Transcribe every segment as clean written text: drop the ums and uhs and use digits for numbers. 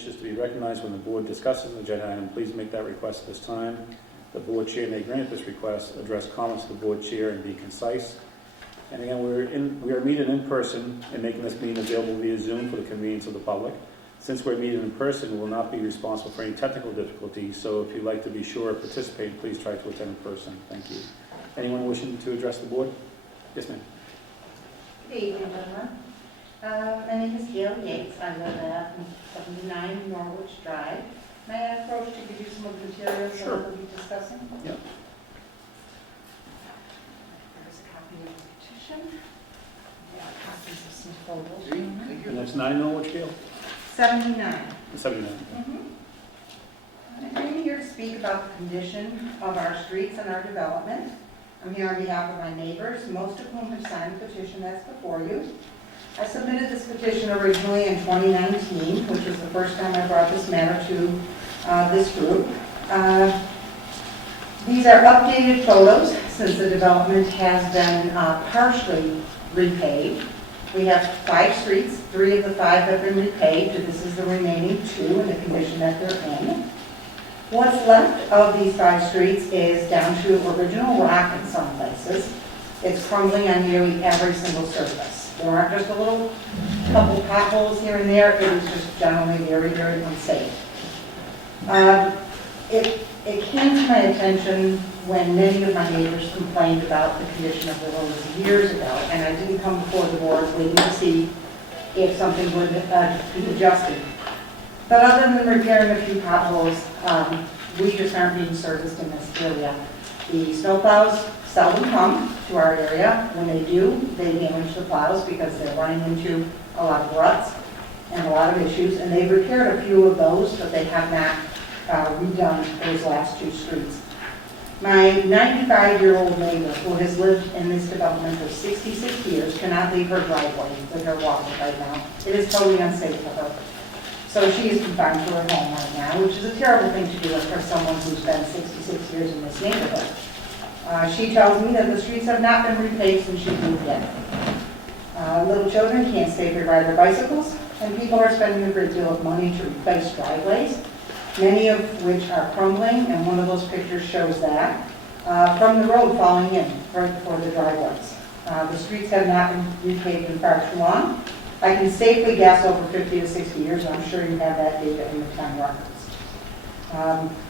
wishes to be recognized when the board discusses an agenda item, please make that request at this time. The board chair may grant this request, address comments to the board chair, and be concise. And again, we are meeting in person and making this meeting available via Zoom for the convenience of the public. Since we're meeting in person, we will not be responsible for any technical difficulties, so if you'd like to be sure of participating, please try to attend in person. Thank you. Anyone wishing to address the board? Yes, ma'am. Good evening, gentlemen. My name is Gail Yates. I live at 79 Norwich Drive. May I approach to give you some of the materials Sure. that we'll be discussing? Yeah. There's a copy of the petition. Yeah, copies of some photos. Thank And you. that's 9 Norwich Gale? 79. 79. I'm here to speak about the condition of our streets and our development. I'm here on behalf of my neighbors, most of whom have signed the petition that's before you. I submitted this petition originally in 2019, which was the first time I brought this matter to this group. These are updated photos since the development has been partially repaved. We have 5 streets, 3 of the 5 have been repaved, this is the remaining 2 in the condition that they're in. What's left of these 5 streets is down to original rock in some places. It's crumbling on nearly every single surface. There aren't just a little couple potholes here and there, it is just generally very, very unsafe. It came to my attention when many of my neighbors complained about the condition of the roads years ago, and I didn't come before the board waiting to see if something would be adjusted. But other than repairing a few potholes, we just aren't being serviced in this area. The snowplows seldom come to our area. When they do, they damage the plows because they're running into a lot of ruts and a lot of issues, and they've repaired a few of those, but they have not redone those last 2 streets. My 95-year-old neighbor, who has lived in this development for 66 years, cannot leave her driveway with her walker right now. It is totally unsafe for her. So she is confined to her home right now, which is a terrible thing to do for someone who's been 66 years in this neighborhood. She tells me that the streets have not been repaved since she moved in. Little children can't safely ride their bicycles, and people are spending a great deal of money to replace driveways, many of which are crumbling, and one of those pictures shows that, from the road falling in right before the driveways. The streets have not been repaved in far too long. I can safely guess over 50 to 60 years, and I'm sure you have that data in the town records.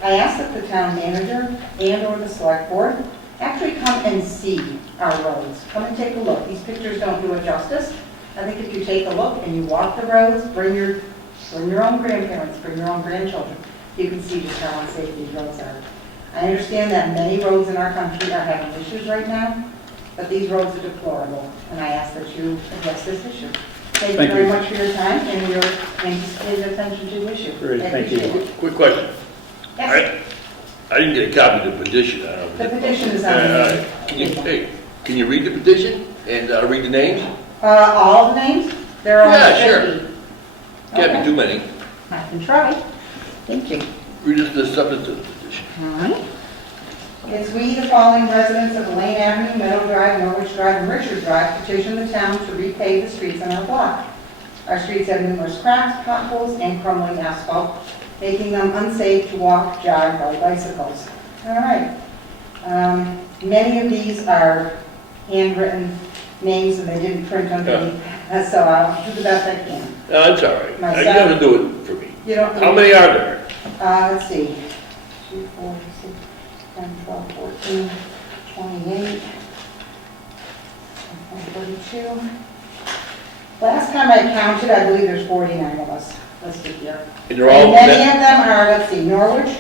I asked that the town manager and or the select board actually come and see our roads. Come and take a look. These pictures don't do it justice. I think if you take a look and you walk the roads, bring your own grandparents, bring your own grandchildren, you can see just how unsafe these roads are. I understand that many roads in our country are having issues right now, but these roads are deplorable, and I ask that you address this issue. Thank you very much for your time and your anticipated attention to the issue. Great, thank you. Quick question. Yes. I didn't get a copy of the petition. I don't know. The petition is on the Can you read the petition and read the names? all the names? They're all Yeah, sure. 50. Can't Okay. be too many. I can try. Thank you. Read us the substance of the petition. All right. It's we, the following residents of Lane Avenue, Meadow Drive, Norwich Drive, and Richard Drive, petition the town to repave the streets in our block. Our streets have numerous cracks, potholes, and crumbling asphalt, making them unsafe to walk, jog, ride bicycles. All right. Many of these are handwritten names, and they didn't print underneath, so I'll do the best I can. No, that's all right. My You son- gotta do it for me. You don't. How many are there? Let's see, 2, 4, 6, 10, 12, 14, 28, 42. Last time I counted, I believe there's 49 of us listed here. And they're all, And many of them are, let's see, Norwich.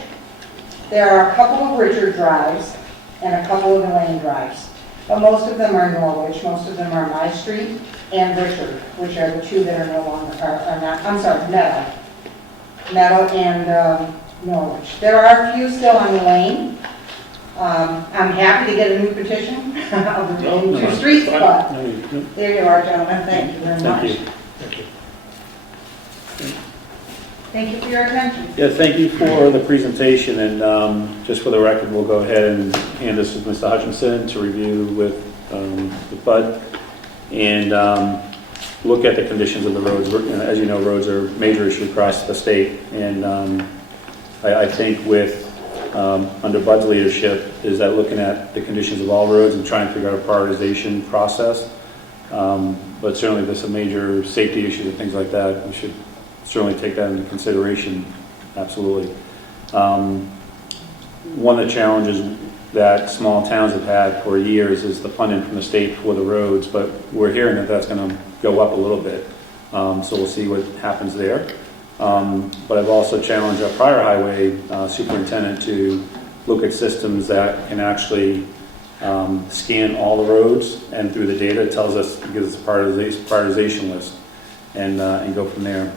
There are a couple of Richard Drives and a couple of Elaine Drives. But most of them are Norwich, most of them are my street and Richard, which are the 2 that are no longer, are not, I'm sorry, Meadow and Norwich. There are a few still on the lane. I'm happy to get a new petition of the remaining 2 streets, but there you are, gentlemen. Thank you very much. Thank you. Thank you for your attention. Yeah, thank you for the presentation, and just for the record, we'll go ahead and hand this to Mr. Hutchinson to review with Bud. And look at the conditions of the roads. As you know, roads are a major issue across the state, and I think with under Bud's leadership is that looking at the conditions of all roads and trying to figure out a prioritization process. But certainly there's some major safety issues and things like that. We should certainly take that into consideration. Absolutely. One of the challenges that small towns have had for years is the funding from the state for the roads, but we're hearing that that's going to go up a little bit. So we'll see what happens there. But I've also challenged our prior highway superintendent to look at systems that can actually scan all the roads, and through the data it tells us, it gives us a prioritization list, and go from there.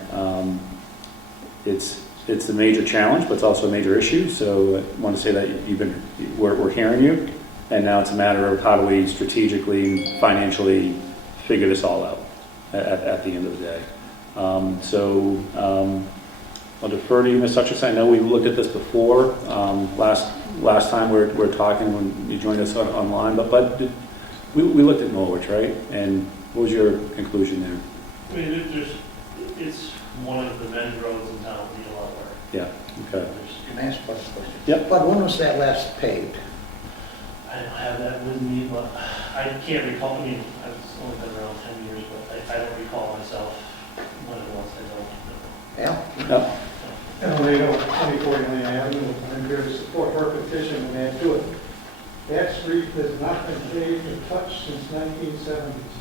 It's a major challenge, but it's also a major issue. So I want to say that we're hearing you, and now it's a matter of how do we strategically and financially figure this all out at the end of the day. I'll defer to you, Ms. Hutchinson. I know we looked at this before. Last time we were talking when you joined us online, but we looked at Norwich, right? And what was your conclusion there? I mean, it's one of the many roads in town that need a lot of work. Yeah, okay. Can I ask a question? Yep. But when was that last paved? I don't have that with me, but I can't recall. I mean, I've only been around 10 years, but I don't recall myself when it was. I don't know. Yeah? Yep. Elena, 2049 Avenue, I'm here to support her petition and add to it. That street has not been paved or touched since 1970s,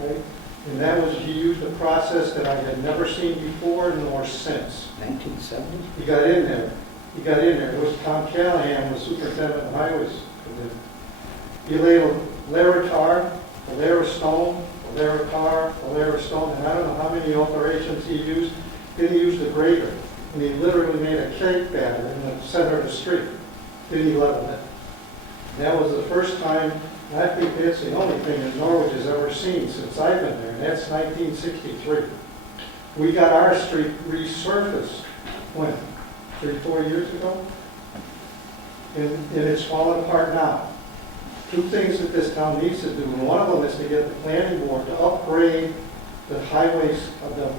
right? And that was, he used a process that I had never seen before nor since. 1970? He got in there. It was Tom Callahan, the superintendent of highways. He laid a layer of tar, a layer of stone, a layer of tar, a layer of stone, and I don't know how many alterations he used. Then he used a grader, and he literally made a cake batter in the center of the street. Then he leveled it. And that was the first time, and I think that's the only thing that Norwich has ever seen since I've been there, and that's 1963. We got our street resurfaced, when? 3-4 years ago? And it's falling apart now. Two things that this town needs to do, and one of them is to get the planning board to upgrade the highways of the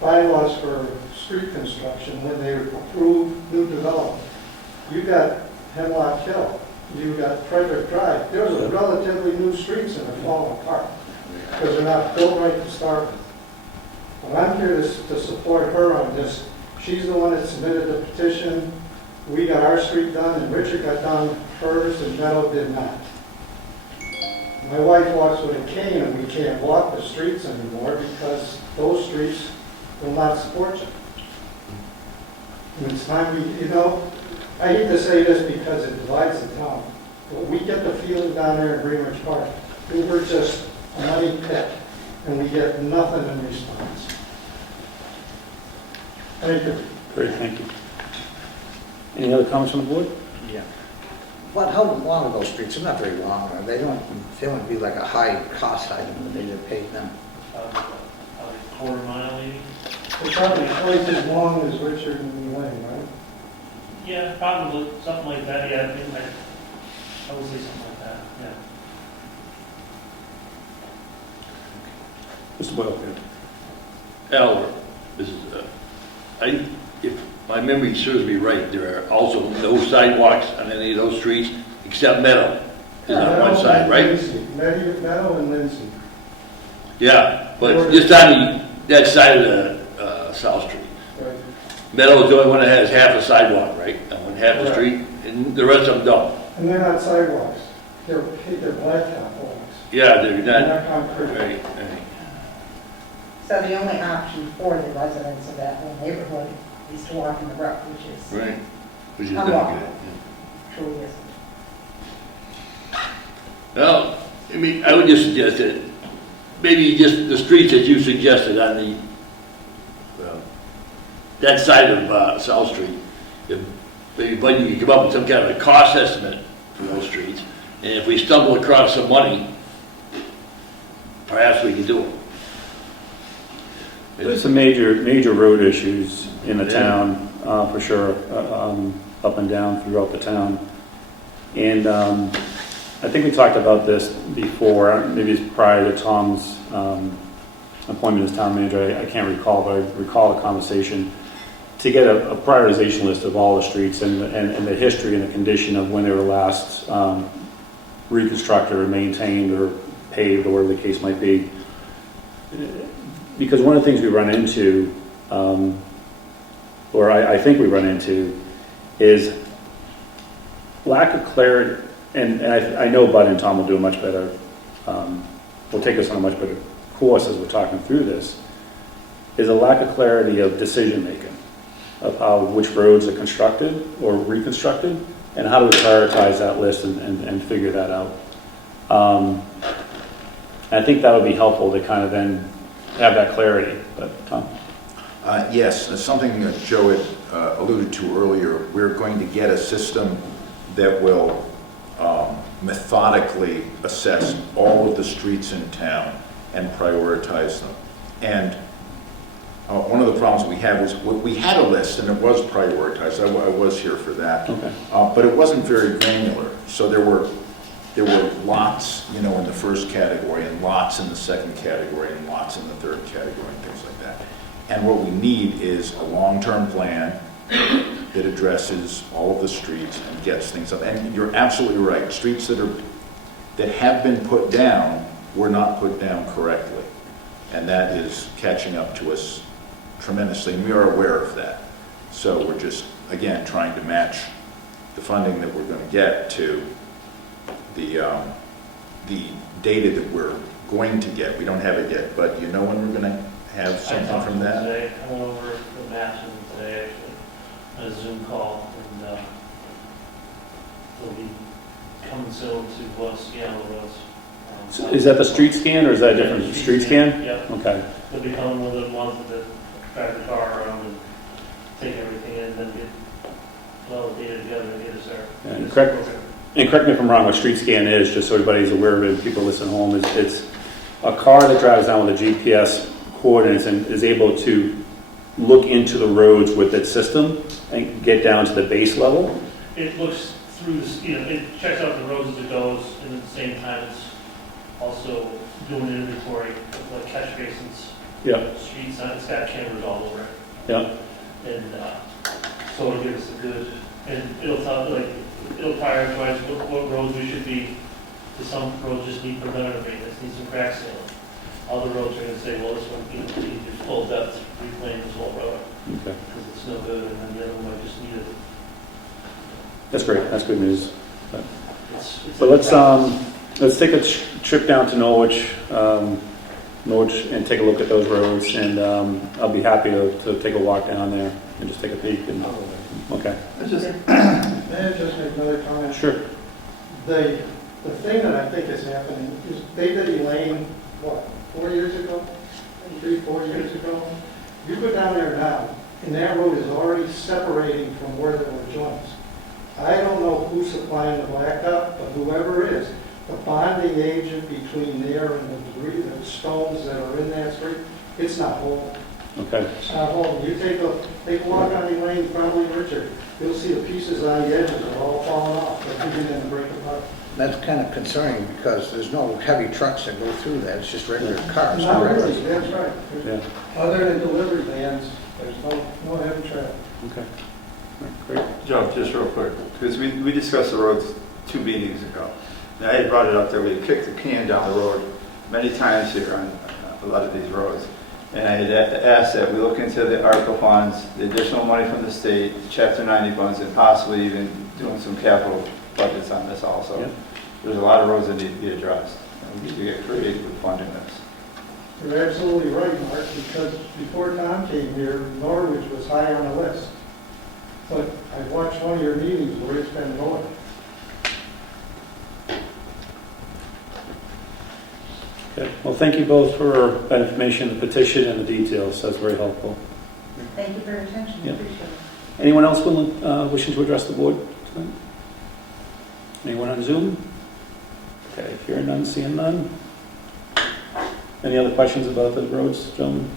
bylaws for street construction when they approve new development. You got Hemlock Hill, you got Frederick Drive. Those are relatively new streets and they're falling apart because they're not built right to start with. But I'm here to support her on this. She's the one that submitted the petition. We got our street done and Richard got done hers and Meadow did not. My wife walks with a cane and we can't walk the streets anymore because those streets will not support you. And it's time I hate to say this because it divides the town, but we get the feeling down there in Greenwich Park, we're just a money pit, and we get nothing in response. Thank you. Great, thank you. Any other comments from the board? Yeah. But how long are those streets? They're not very long. They don't be like a high cost item when they pave them. Probably a quarter mile, maybe. It's probably twice as long as Richard and Lane, right? Yeah, probably something like that. Yeah, I think I would say something like that. Yeah. Mr. Boyle. Al, if my memory serves me right, there are also no sidewalks on any of those streets except Meadow is on one side, right? Meadow and Lindsay. Yeah, but just on that side of the South Street. Right. Meadow is the only one that has half a sidewalk, right? On half the Right. street, and the rest of them don't. And they're not sidewalks. They're blacktop walks. Yeah, they're They're not. not concrete. Right. So the only option for the residents of that whole neighborhood is to walk in the brook, which is Right. Which is I'm not wrong. good. truly isn't. Well, I mean, I would just suggest that maybe just the streets that you suggested on the, that side of South Street, if maybe Bud, you could come up with some kind of a cost estimate for those streets, and if we stumble across some money, perhaps we can do it. There's some major road issues in the Yeah. town, for sure, up and down throughout the town. And I I think we talked about this before, maybe it's prior to Tom's appointment as town manager, I can't recall, but I recall a conversation to get a prioritization list of all the streets and the history and the condition of when they were last reconstructed or maintained or paved or whatever the case might be. Because one of the things we run into, or I think we run into, is lack of clarity, and I know Bud and Tom will do a much better, will take us on a much better course as we're talking through this, is a lack of clarity of decision-making, of how, which roads are constructed or reconstructed, and how do we prioritize that list and figure that out. I think that would be helpful to kind of then have that clarity, but Tom? Yes, that's something that Joe had alluded to earlier. We're going to get a system that will methodically assess all of the streets in town and prioritize them. And one of the problems we had was, we had a list and it was prioritized. I was here for that. Okay. But it wasn't very granular. So there were lots, in the first category, and lots in the second category, and lots in the third category, and things like that. And what we need is a long-term plan that addresses all of the streets and gets things up. And you're absolutely right. Streets that have been put down were not put down correctly. And that is catching up to us tremendously, and we are aware of that. So we're just, again, trying to match the funding that we're going to get to the data that we're going to get. We don't have it yet, but when we're going to have something from that? Today, I went over the maps today, actually, on a Zoom call, and they'll be coming soon to scan all the roads. So is that the street scan, or is that a different street scan? Yep. Okay. They'll be coming with the ones that drive the car around and take everything in, and then get all the data together and get us there. And correct me if I'm wrong, what street scan is, just so everybody's aware of it, and people listen home, it's a car that drives down with the GPS coordinates and is able to look into the roads with its system and get down to the base level. It looks through, it checks out the roads as it goes, and at the same time, it's also doing an inventory of like catch basins, Yeah. streets, and it's got cameras all over it. Yeah. And so it'll give us a good, and it'll prioritize what roads we should be, because some roads just need preventative maintenance, need some crack sealing. Other roads are going to say, well, this one, you need your full depth reclaim this whole road, Okay. because it's no good, and then the other one might just need it. That's great. That's good news. It's So let's take a trip down to Norwich, and take a look at those roads, and I'll be happy to take a walk down there and just take a peek. And okay. May I just make another comment? Sure. The thing that I think is happening is David Elaine, 4 years ago? 3-4 years ago? You go down there now, and that road is already separating from where there were joints. I don't know who's supplying the blacktop, but whoever is, the bonding agent between there and the debris, the stones that are in that street, it's not holding. Okay. It's not holding. You take a walk on Elaine, probably Richard, you'll see the pieces on the edges are all falling off. They're beginning to break apart. That's kind of concerning because there's no heavy trucks that go through that. It's just regular cars. Not correct? really, that's right. Yeah. Other than delivery vans, there's no heavy traffic. Okay. Great. Joe, just real quick, because we discussed the roads 2 meetings ago. And I had brought it up that we had kicked the can down the road many times here on a lot of these roads. And I had asked that we look into the ARPA funds, the additional money from the state, the Chapter 90 funds, and possibly even doing some capital budgets on this also. Yeah. There's a lot of roads that need to be addressed. And we need to get creative with funding this. You're absolutely right, Mark, because before Tom came here, Norwich was high on the list. But I've watched one of your meetings where it's been going. Okay. Well, thank you both for that information, the petition, and the details. That's very helpful. Thank you for your attention, I Yeah. appreciate it. Anyone else wishing to address the board tonight? Anyone on Zoom? Okay, hearing none, seeing none. Any other questions about the roads, gentlemen?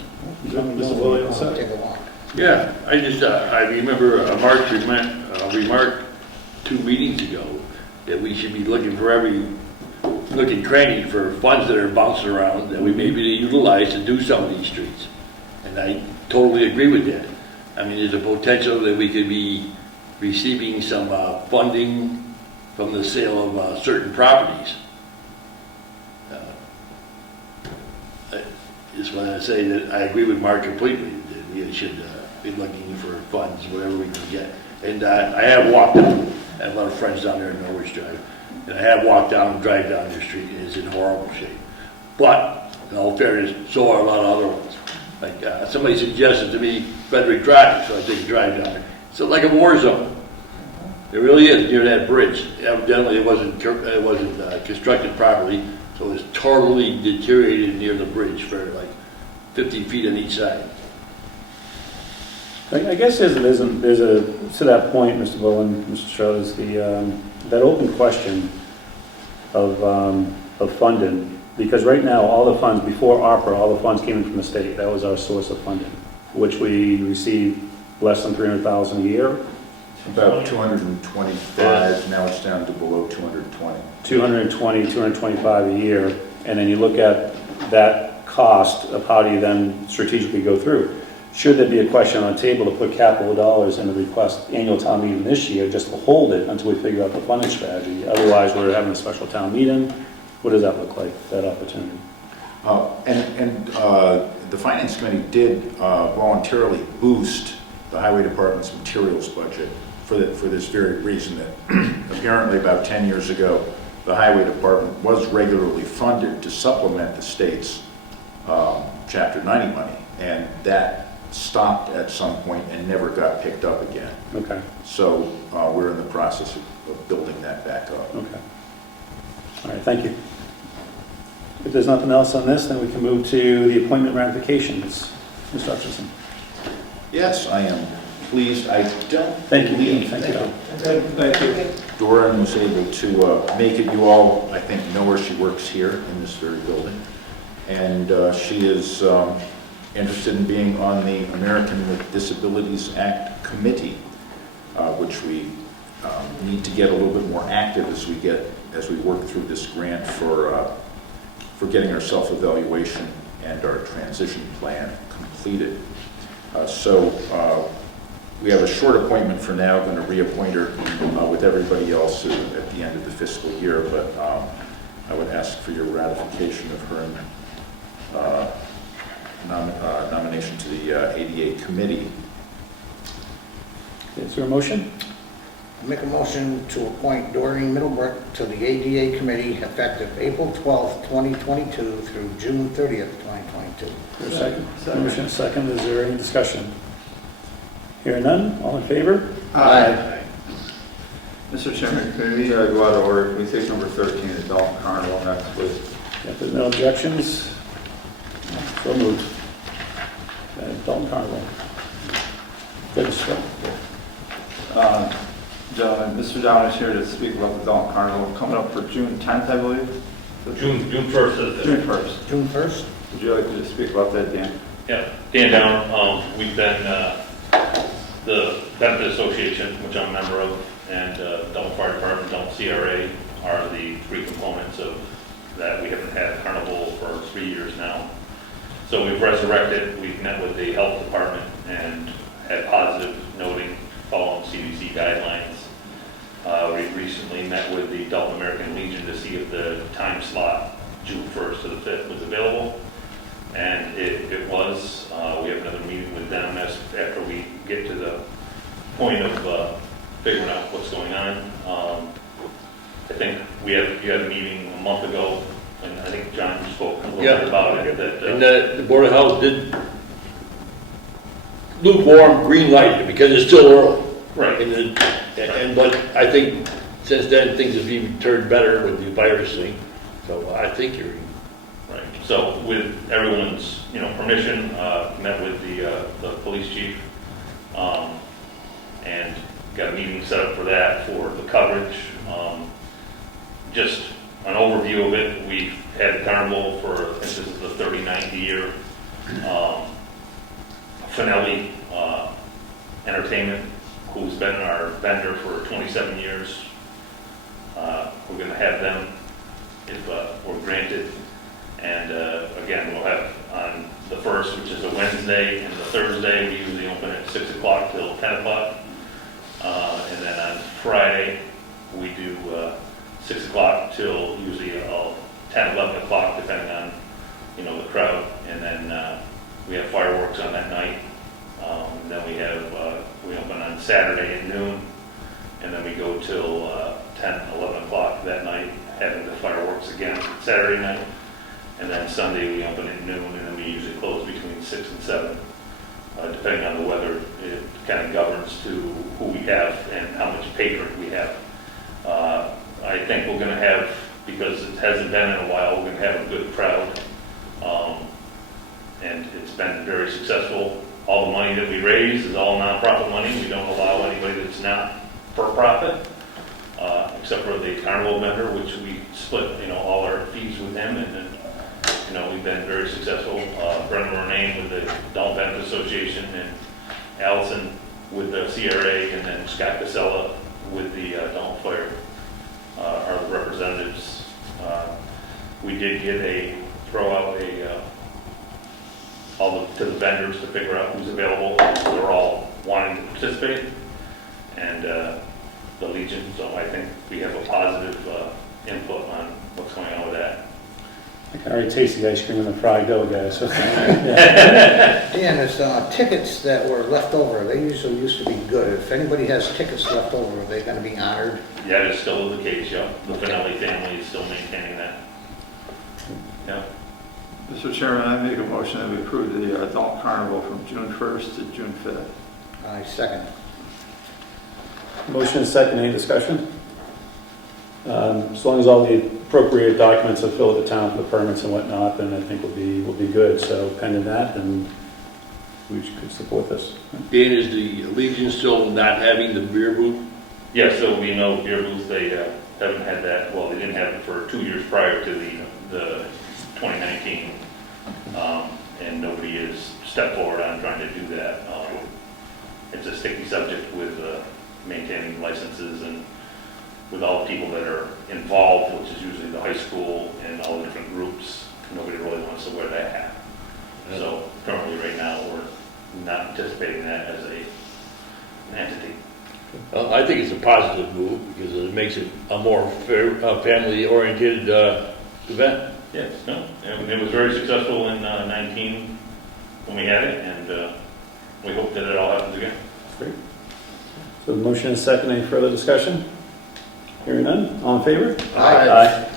Mr. Willie, all set? Take a walk. Yeah, I remember Mark's remark 2 meetings ago that we should be looking for every nook and cranny for funds that are bouncing around that we may be utilize to do some of these streets. And I totally agree with that. I mean, there's a potential that we could be receiving some funding from the sale of certain properties. Just want to say that I agree with Mark completely, that we should be looking for funds, whatever we can get. And I have walked down, I have a lot of friends down there in Norwich Drive, and I have walked down and drive down your street, and it's in horrible shape. But, in all fairness, so are a lot of other ones. Like somebody suggested to me Frederick Drive, so I take a drive down there. It's like a war zone. It really is near that bridge. Evidently, it wasn't constructed properly, so it's totally deteriorated near the bridge for like 50 feet on each side. I guess there's a, to that point, Mr. Bowen, Mr. Stroh, is that open question of funding. Because right now, all the funds, before ARPA, all the funds came in from the state. That was our source of funding, which we received less than $300,000 a year. About 225, now it's down to below 220. 220, 225 a year. And then you look at that cost of how do you then strategically go through. Should there be a question on the table to put capital dollars in the request annual town meeting this year, just to hold it until we figure out the funding strategy? Otherwise, we're having a special town meeting. What does that look like, that opportunity? The Finance Committee did voluntarily boost the Highway Department's materials budget for this very reason that apparently about 10 years ago, the Highway Department was regularly funded to supplement the state's Chapter 90 money, and that stopped at some point and never got picked up again. Okay. So we're in the process of building that back up. Okay. All right, thank you. If there's nothing else on this, then we can move to the appointment ratifications. Mr. Hutchinson. Yes, I am pleased. I don't Thank you. believe Thank you. Thank you. Doran was able to make it. You all, I think, know where she works here in this very building. And she is interested in being on the American with Disabilities Act Committee, which we need to get a little bit more active as we work through this grant for getting our self-evaluation and our transition plan completed. So we have a short appointment for now, going to reappoint her with everybody else at the end of the fiscal year, but I would ask for your ratification of her nomination to the ADA committee. Is there a motion? Make a motion to appoint Doreen Middlebrook to the ADA committee effective April 12th, 2022 through June 30th, 2022. Is there a second? Motion and second. Is there any discussion? Hearing none, all in favor? Aye. Mr. Chairman, can we go out of order? Can we take number 13, the Dalton Carnival next, please? If there's no objections, so moved. Dalton Carnival. Good, Mr. Stroh. Gentlemen, Mr. Down is here to speak about the Dalton Carnival coming up for June 10th, I believe. June 1st. June 1st. June 1st? Would you like to just speak about that, Dan? Yeah, Dan Down. We've been the Benefit Association, which I'm a member of, and Dalton Fire Department, Dalton CRA are the three components of that. We haven't had a carnival for 3 years now. So we've resurrected. We've met with the health department and had positive noting following CDC guidelines. We recently met with the Dalton American Legion to see if the time slot, June 1st to the 5th, was available. And it was. We have another meeting with them after we get to the point of figuring out what's going on. I think you had a meeting a month ago, and I think John spoke a little bit about it. And the Board of Health did lukewarm green light because it's still early. Right. But I think since then things have even turned better with the virus thing. So I think you're Right. So with everyone's, permission, met with the police chief, and got a meeting set up for that, for the coverage. Just an overview of it. We've had the carnival for, I think this is the 39th year. Finelli Entertainment, who's been our vendor for 27 years, Thursday, we usually open at 6 o'clock till 10 o'clock. And then on Friday, we do 6 o'clock till usually 10, 11 o'clock, depending on, the crowd. And then we have fireworks on that night. And then we open on Saturday at noon, and then we go till 10, 11 o'clock that night, having the fireworks again Saturday night. And then Sunday we open at noon, and then we usually close between 6 and 7. Depending on the weather, it kind of governs to who we have and how much patron we have. I think we're going to have, because it hasn't been in a while, we're going to have a good crowd. And it's been very successful. All the money that we raise is all nonprofit money. We don't allow anybody that's not for profit, except for the carnival vendor, which we split, all our fees with him. And then, we've been very successful. Brendan Renane with the Dalton Benefit Association, and Allison with the CRA, and then Scott Casella with the Dalton Fire are the representatives. We did throw out to the vendors to figure out who's available. They're all wanting to participate, and the Legion. So I think we have a positive input on what's going on with that. I can already taste the ice cream and the fried dough, guys. So, Dan, there's tickets that were left over. They usually used to be good. If anybody has tickets left over, are they going to be honored? Yeah, it's still the case, yeah. The Finelli family is still maintaining that. Yeah. Mr. Chairman, I make a motion that we approve the adult carnival from June 1st to June 5th. I second. motion is second, any discussion? As long as all the appropriate documents are filled at the town for the permits and whatnot, then I think we'll be good. So pending that, then we could support this. Dan, is the Legion still not having the beer booth? Yes, there will be no beer booth. They haven't had that. Well, they didn't have it for 2 years prior to the 2019, and nobody has stepped forward on trying to do that. It's a sticky subject with maintaining licenses and with all the people that are involved, which is usually the high school and all the different groups. Nobody really wants to wear that hat. So currently, right now, we're not anticipating that as an entity. I think it's a positive move because it makes it a more family-oriented event. Yes, no, and it was very successful in 19 when we had it, and we hope that it all happens again. Great. So the motion is second, any further discussion? Hearing none, all in favor? Aye.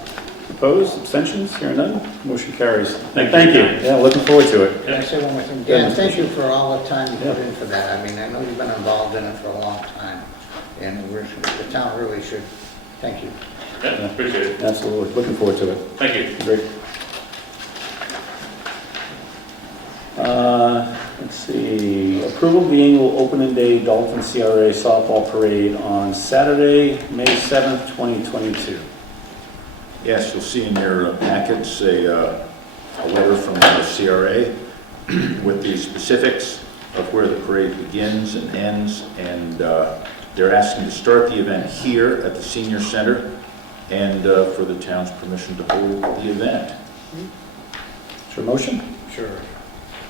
Opposed, abstentions, hearing none, motion carries. Thank you, yeah, looking forward to it. Can I say one more thing? Dan, thank you for all the time you put in for that. I mean, I know you've been involved in it for a long time, and the town really should thank you. Yeah, appreciate it. Absolutely, looking forward to it. Thank you. Great. Let's see, approval of the annual opening day Dalton CRA softball parade on Saturday, May 7th, 2022. Yes, you'll see in your packets a letter from the CRA with the specifics of where the parade begins and ends, and they're asking to start the event here at the senior center and for the town's permission to hold the event. Is there a motion? Sure.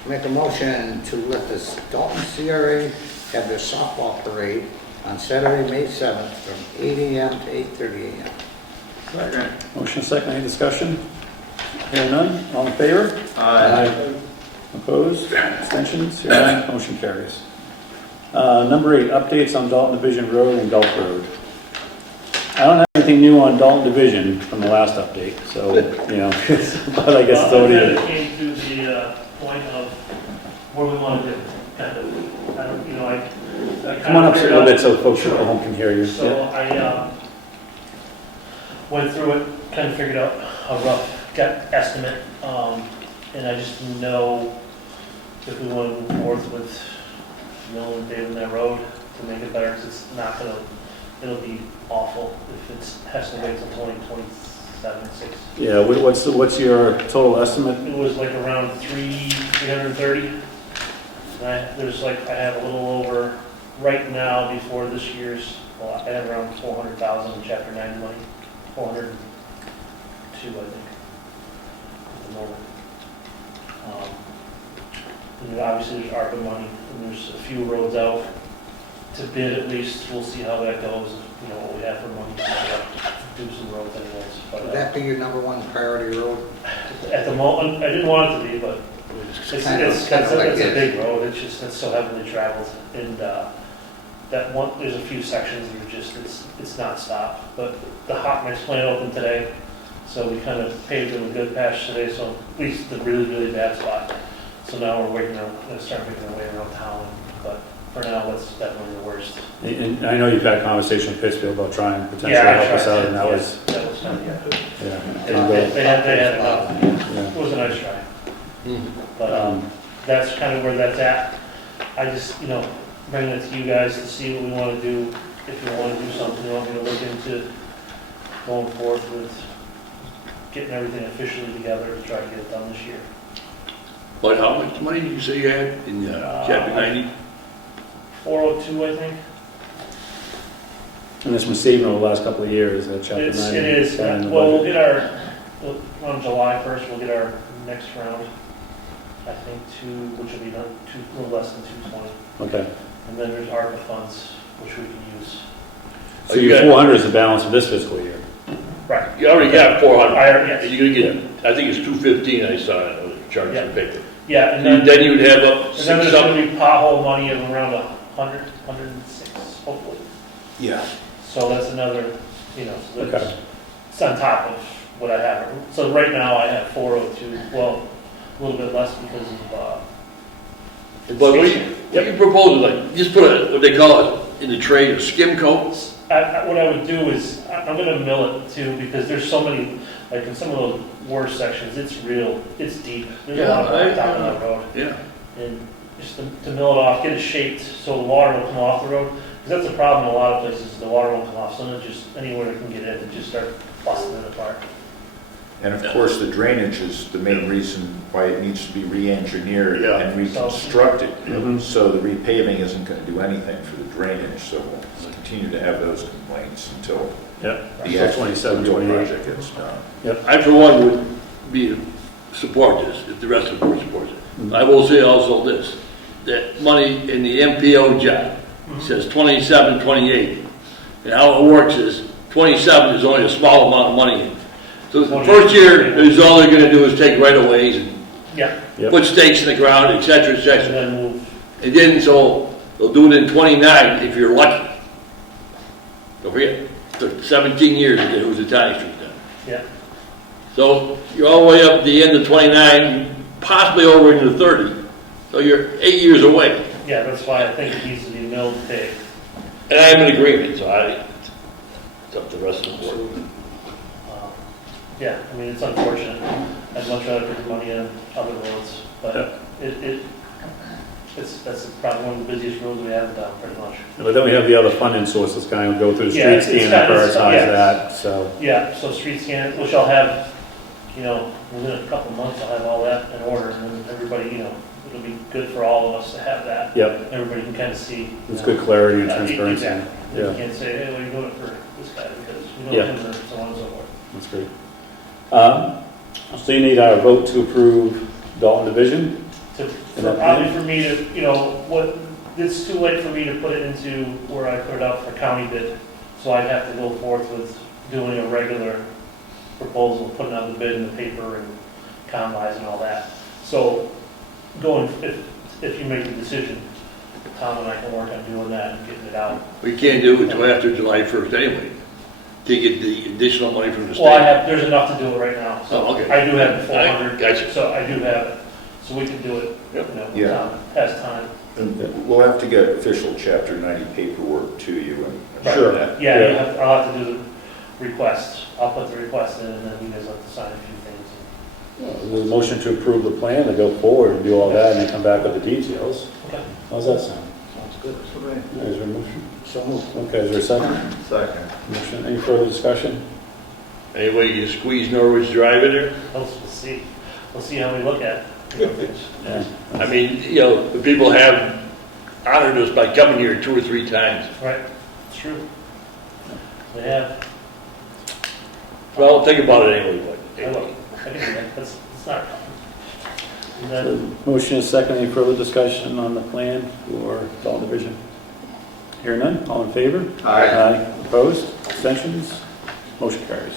Make a motion to let the Dalton CRA have their softball parade on Saturday, May 7th from 8 a.m. to 8:30 a.m. Second. Motion second, any discussion? Hearing none, all in favor? Aye. Opposed, abstentions, hearing none, motion carries. Number 8, updates on Dalton Division Road and Gulf Road. I don't have anything new on Dalton Division from the last update, so, but I guess it's already. It came to the point of where we want to do, kind of, I don't, I Come on up a figured little out- bit so folks at home can hear you. So I went through it, kind of figured out a rough estimate, and I just know if we want to move forward with milling and paving that road to make it better, because it's not gonna, it'll be awful if it has to wait till 2027, 6. Yeah, what's your total estimate? It was like around 330. And I have a little over, right now, before this year's, well, I have around 400,000 in Chapter 90 money, 402, I think, at the moment. And then obviously there's ARPA money, and there's a few roads out to bid at least. We'll see how that goes, you know, what we have for money to do some roads anyways. But, Would that be your number one priority road? at the moment, I didn't want it to be, but it's a big road. It's so heavily traveled, and that one, there's a few sections that are just, it's not stop. But the hot mix plant opened today, so we kind of paved it a good patch today, so at least the really, really bad spot. So now we're waiting on, gonna start making our way around town, but for now, that's definitely the worst. And I know you've had a conversation with Pittsfield about trying to potentially Yeah, I help us tried out, to, and that yeah, was, that was kind of, yeah. they had enough. Yeah. It was a nice try. But that's kind of where that's at. I just, you know, bringing it to you guys to see what we want to do. If you want to do something, you want me to look into going forth with getting everything officially together to try to get it done this year. But how much money did you say you had in chapter 90? 402, I think. And this was saving over the last couple of years, that chapter 90. It is. down in the Well, we'll budget. get our, on July 1st, we'll get our next round, I think, which will be done, a little less than 220. Okay. And then there's ARPA funds, which we can use. So your 400 is the balance of this fiscal year. Right. You already got 400. Yes. You're gonna get, I think it's 215 I saw it on the charts Yeah. in paper. Yeah, and then, Then you would have up and then 6 there's something. going to be pothole money of around 100, 106, hopefully. Yeah. So that's another, you know, so that's, Okay. it's on top of what I have. So right now I have 402, well, a little bit less because of, But what you propose, like, just put a, what they call it in the trade, a skim coat. what I would do is, I'm going to mill it too, because there's so many, like in some of those worst sections, it's deep. There's a lot of Yeah, rock down on that road. Yeah. And just to mill it off, get it shaped so the water will come off the road. Because that's a problem in a lot of places, the water won't come off, so then it just, anywhere it can get in, it just start busting it apart. And of course, the drainage is the main reason why it needs to be re-engineered Yeah. and reconstructed. Mhm. So the repaving isn't going to do anything for the drainage, so we'll continue to have those complaints until Yep. the So actual 27, real 28. project gets done. I, for one, would be, support this, if the rest of the board supports it. Mhm. I will say also this, that money in the MPO job says 27, 28. And how it works is, 27 is only a small amount of money. So the first year, is all they're gonna do is take right-of-ways and Yeah, Yep. put stakes in the ground, et cetera, et and cetera. then move, And then, so, they'll do it in 29 if you're lucky. Don't forget, it took 17 years to get Housatonic Street done. yeah, So, you're all the way up to the end of 29, possibly over into 30. So you're 8 years away. yeah, that's why I think it needs to be milled big. And I'm in agreement, so it's up to the rest of the board. Yeah, I mean, it's unfortunate. I'd much rather put the money in other roads, but that's probably one of the busiest roads we have in town, pretty much. But then we have the other funding sources, kind of go through the Yeah, street it's scan and kind of- prioritize yeah. that, so. Yeah, so street scan, which I'll have, you know, within a couple of months, I'll have all that in order, and then everybody, you know, it'll be good for all of us to have that. Yep, Everybody can kind of see. it's good clarity and Yeah, transparency. exactly. You Yeah, can't say, hey, what are you doing it for this guy, because we know Yeah. him, or so on and so forth. that's great. So you need our vote to approve Dalton Division? Probably for me to, you know, it's too late for me to put it into where I put it out for county bid. So I'd have to go forth with doing a regular proposal, putting out the bid in the paper and combis and all that. So if you make the decision, Tom and I can work on doing that and getting it out. We can't do it until after July 1st anyway, to get the additional money from the state. Well, there's enough to do it right now. So Oh, okay. I do have the 400. Gotcha. So I do have it. So we can do it, you know, when Yeah. Tom has time. And we'll have to get official Chapter 90 paperwork to you and Sure. that. Yeah, I'll have to do the request. I'll put the request in, and then you guys have to sign a few things. The motion to approve the plan, to go forward and do all that, and then come back with the details. Okay. How's that sound? Sounds good. Is there a motion? So moved. Okay, is there a second? Second. Motion, any further discussion? Any way you can squeeze Norwich Drive in there? We'll see. We'll see how we look at it. Yeah. I mean, you know, the people have honored us by coming here 2 or 3 times. Right, it's true. They have. Well, think about it anyway, I but. will. I can do that. That's not a problem. Is that- So, motion is second. Any further discussion on the plan for Dalton Division? Hearing none, all in favor? Aye. Opposed? Abstentions? Motion carries.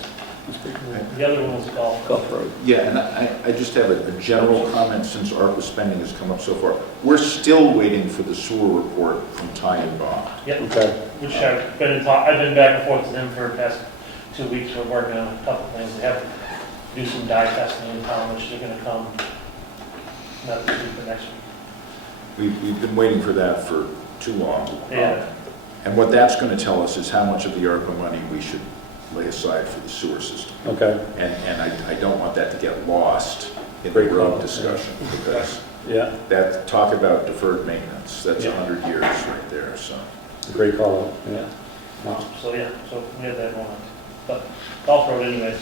That's great. The other one was golf. Gulf Road. Yeah, and I just have a general comment since ARPA spending has come up so far. We're still waiting for the sewer report from Ty and Bob. Yep, Okay. which I've been in talk, I've been back and forth with them for the past 2 weeks. We're working on a couple things. They have to do some dye testing in town, which they're gonna come, not this week, but next week. We've been waiting for that for too long. Yeah. And what that's going to tell us is how much of the ARPA money we should lay aside for the sewer system. Okay, And I don't want that to get lost in the Great call. road discussion, because yeah, that, talk about deferred maintenance, that's Yeah. 100 years right there, so. great call, yeah. So, yeah, so we have that going on. But golf road anyways,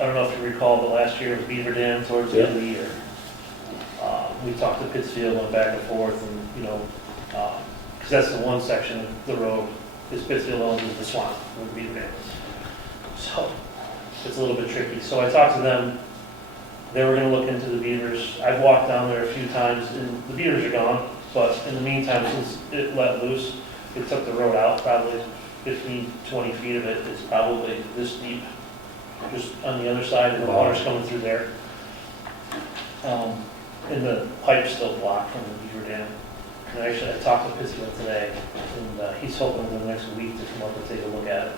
I don't know if you recall, but last year was Beaver Dam towards the end of the year. We talked to Pittsfield, went back and forth, and, you know, because that's the one section of the road, is Pittsfield owns is the swamp, with Beaver Dam. So, it's a little bit tricky. So I talked to them, they were gonna look into the beavers. I've walked down there a few times, and the beavers are gone, but in the meantime, since it let loose, it took the road out, probably 15, 20 feet of it is probably this deep, just on the other side, and the water's coming through there. And the pipe's still blocked from the Beaver Dam. And actually, I talked to Pittsfield today, and he's hoping in the next week to come up and take a look at it.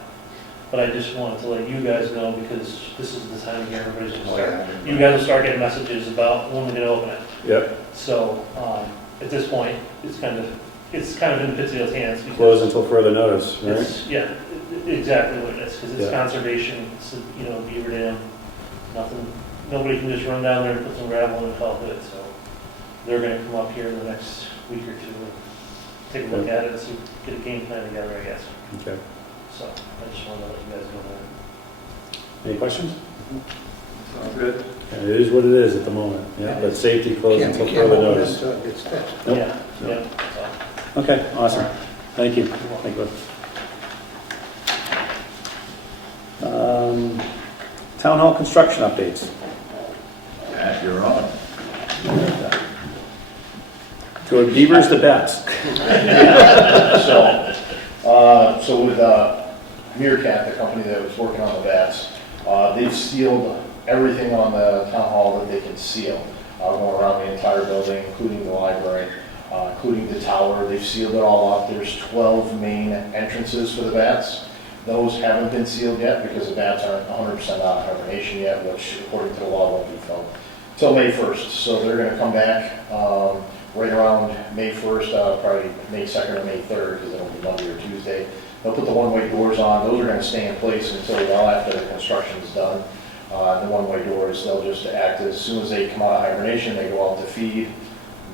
But I just wanted to let you guys know, because this is the time of year everybody's gonna start. You guys will start getting messages about when we're gonna open it. Yep, So, at this point, it's kind of in Pittsfield's hands. because close until further notice, right? It's, yeah, exactly what it is, because it's Yeah. conservation, it's, you know, Beaver Dam, nothing, nobody can just run down there and put some gravel in and call it, so they're gonna come up here in the next week or two and take a look at it and see, get a game plan together, I guess. Okay. So, I just wanted to let you guys know that. Any questions? Sounds good. Yeah, it is what it is at the moment, yeah, but safety closed Can't until be further careful, notice. it's fixed. Nope. Yeah, Nope. yeah, so. Okay, awesome, thank you. You're welcome. Thank you. Town hall construction updates. Pat, you're on. Go beavers to bats. So with Meerkat, the company that was working on the bats, they've sealed everything on the town hall that they can seal, going around the entire building, including the library, including the tower. They've sealed it all up. There's 12 main entrances for the bats. Those haven't been sealed yet because the bats aren't 100% out of hibernation yet, which according to the law won't be filled till May 1st. So they're going to come back right around May 1st, probably May 2nd or May 3rd, because it'll be Monday or Tuesday. They'll put the one-way doors on. Those are going to stay in place until well after the construction is done. The one-way doors, they'll just act as soon as they come out of hibernation, they go out to feed.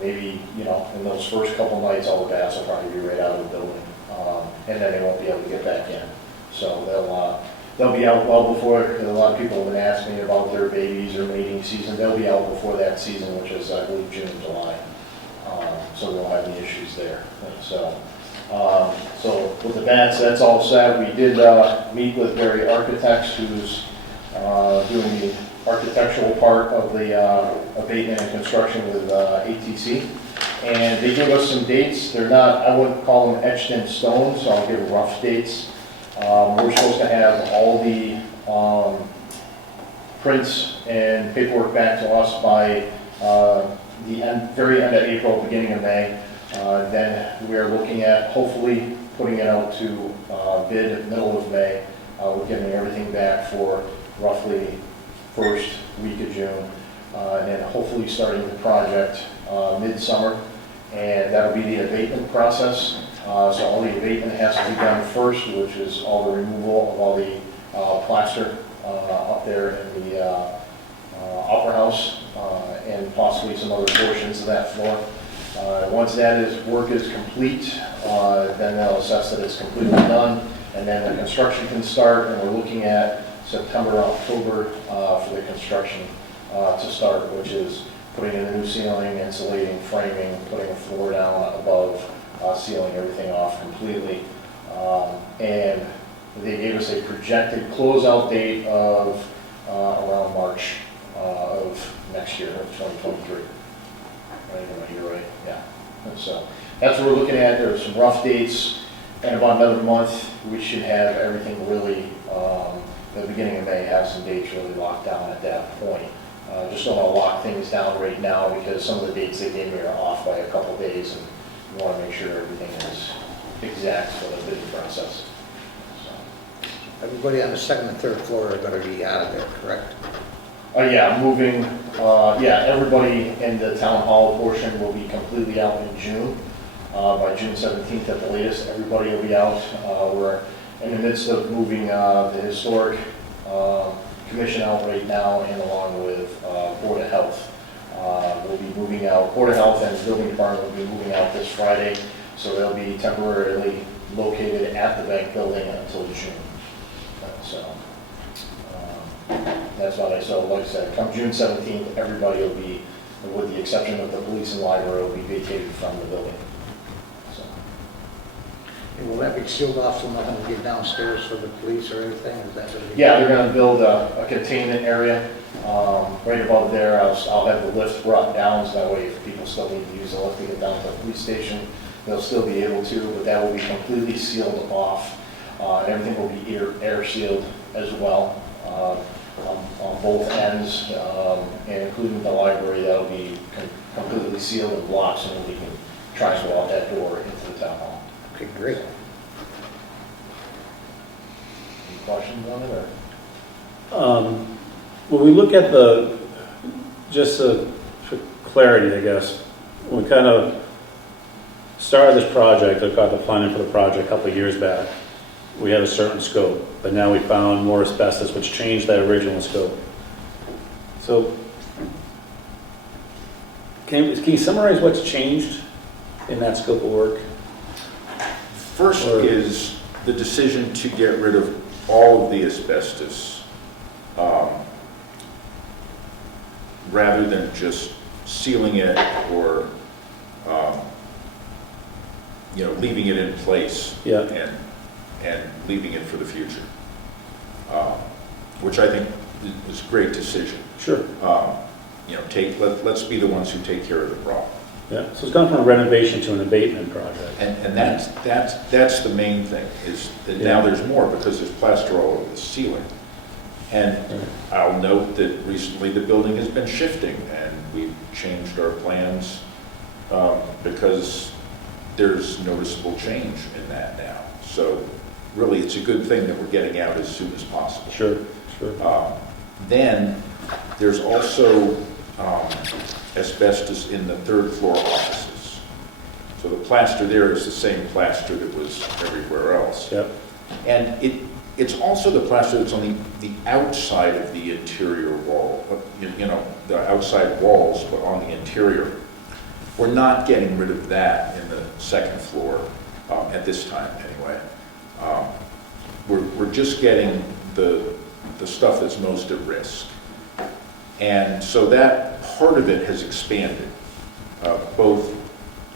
Maybe, you know, in those first couple nights, all the bats will probably be right out of the building. And then they won't be able to get back in. So they'll be out well before, a lot of people have been asking me about their babies or mating season. They'll be out before that season, which is, I believe, June, July. So we won't have any issues there. So with the bats, that's all set. We did meet with Barry Architects, who's doing the architectural part of the abatement and construction with ATC. And they gave us some dates. They're not, I wouldn't call them etched in stone, so I'll give rough dates. We're supposed to have all the prints and paperwork back to us by the very end of April, beginning of May. Then we're looking at hopefully putting it out to bid middle of May. We're getting everything back for roughly first week of June. And then hopefully starting the project midsummer. And that'll be the abatement process. So all the abatement has to be done first, which is all the removal of all the plaster up there in the upper house and possibly some other portions of that floor. Once that work is complete, then they'll assess that it's completely done, and then the construction can start, and we're looking at September, October for the construction to start, which is putting in the new ceiling, insulating, framing, putting a floor down above, sealing everything off completely. And they gave us a projected closeout date of around March of next year, of 2023. Right, am I here right? Yeah. And so that's what we're looking at. There's some rough dates. In about another month, we should have everything really, the beginning of May, have some dates really locked down at that point. Just don't want to lock things down right now because some of the dates they gave me are off by a couple days, and we want to make sure everything is exact for the bidding process. So. Everybody on the second and third floor are gonna be out of there, correct? Yeah, moving, everybody in the town hall portion will be completely out in June. By June 17th at the latest, everybody will be out. We're in the midst of moving the historic commission out right now, and along with Board of Health. We'll be moving out, Board of Health and the building department will be moving out this Friday, so they'll be temporarily located at the bank building until June. So that's about it. So like I said, come June 17th, everybody will be, with the exception of the police and library, will be vacated from the building. So. And will that be sealed off so nothing will get downstairs for the police or anything? Is that gonna be? Yeah, they're going to build a containment area right above there. I'll have the lift brought down, so that way if people still need to use the lift to get down to the police station, they'll still be able to, but that will be completely sealed off. Everything will be air sealed as well on both ends, and including the library. That'll be completely sealed and blocked, so we can try and go out that door into the town hall. Okay, great. Any questions on it, or? When we look at just for clarity, I guess, when we kind of started this project, I got the funding for the project a couple of years back, we had a certain scope, but now we found more asbestos, which changed that original scope. So, can you summarize what's changed in that scope of work? First is the decision to get rid of all of the asbestos, rather than just sealing it or, leaving it in place. Yeah. And leaving it for the future, which I think is a great decision. Sure. Let's be the ones who take care of the problem. Yeah, so it's gone from a renovation to an abatement project. And that's the main thing, is that now there's more because there's plaster all over the ceiling. And I'll note that recently the building has been shifting, and we've changed our plans because there's noticeable change in that now. So really, it's a good thing that we're getting out as soon as possible. Sure. Then there's also asbestos in the third floor offices. So the plaster there is the same plaster that was everywhere else. Yep. And it's also the plaster that's on the outside of the interior wall, the outside walls, but on the interior. We're not getting rid of that in the second floor at this time anyway. We're just getting the stuff that's most at risk. And so that part of it has expanded, both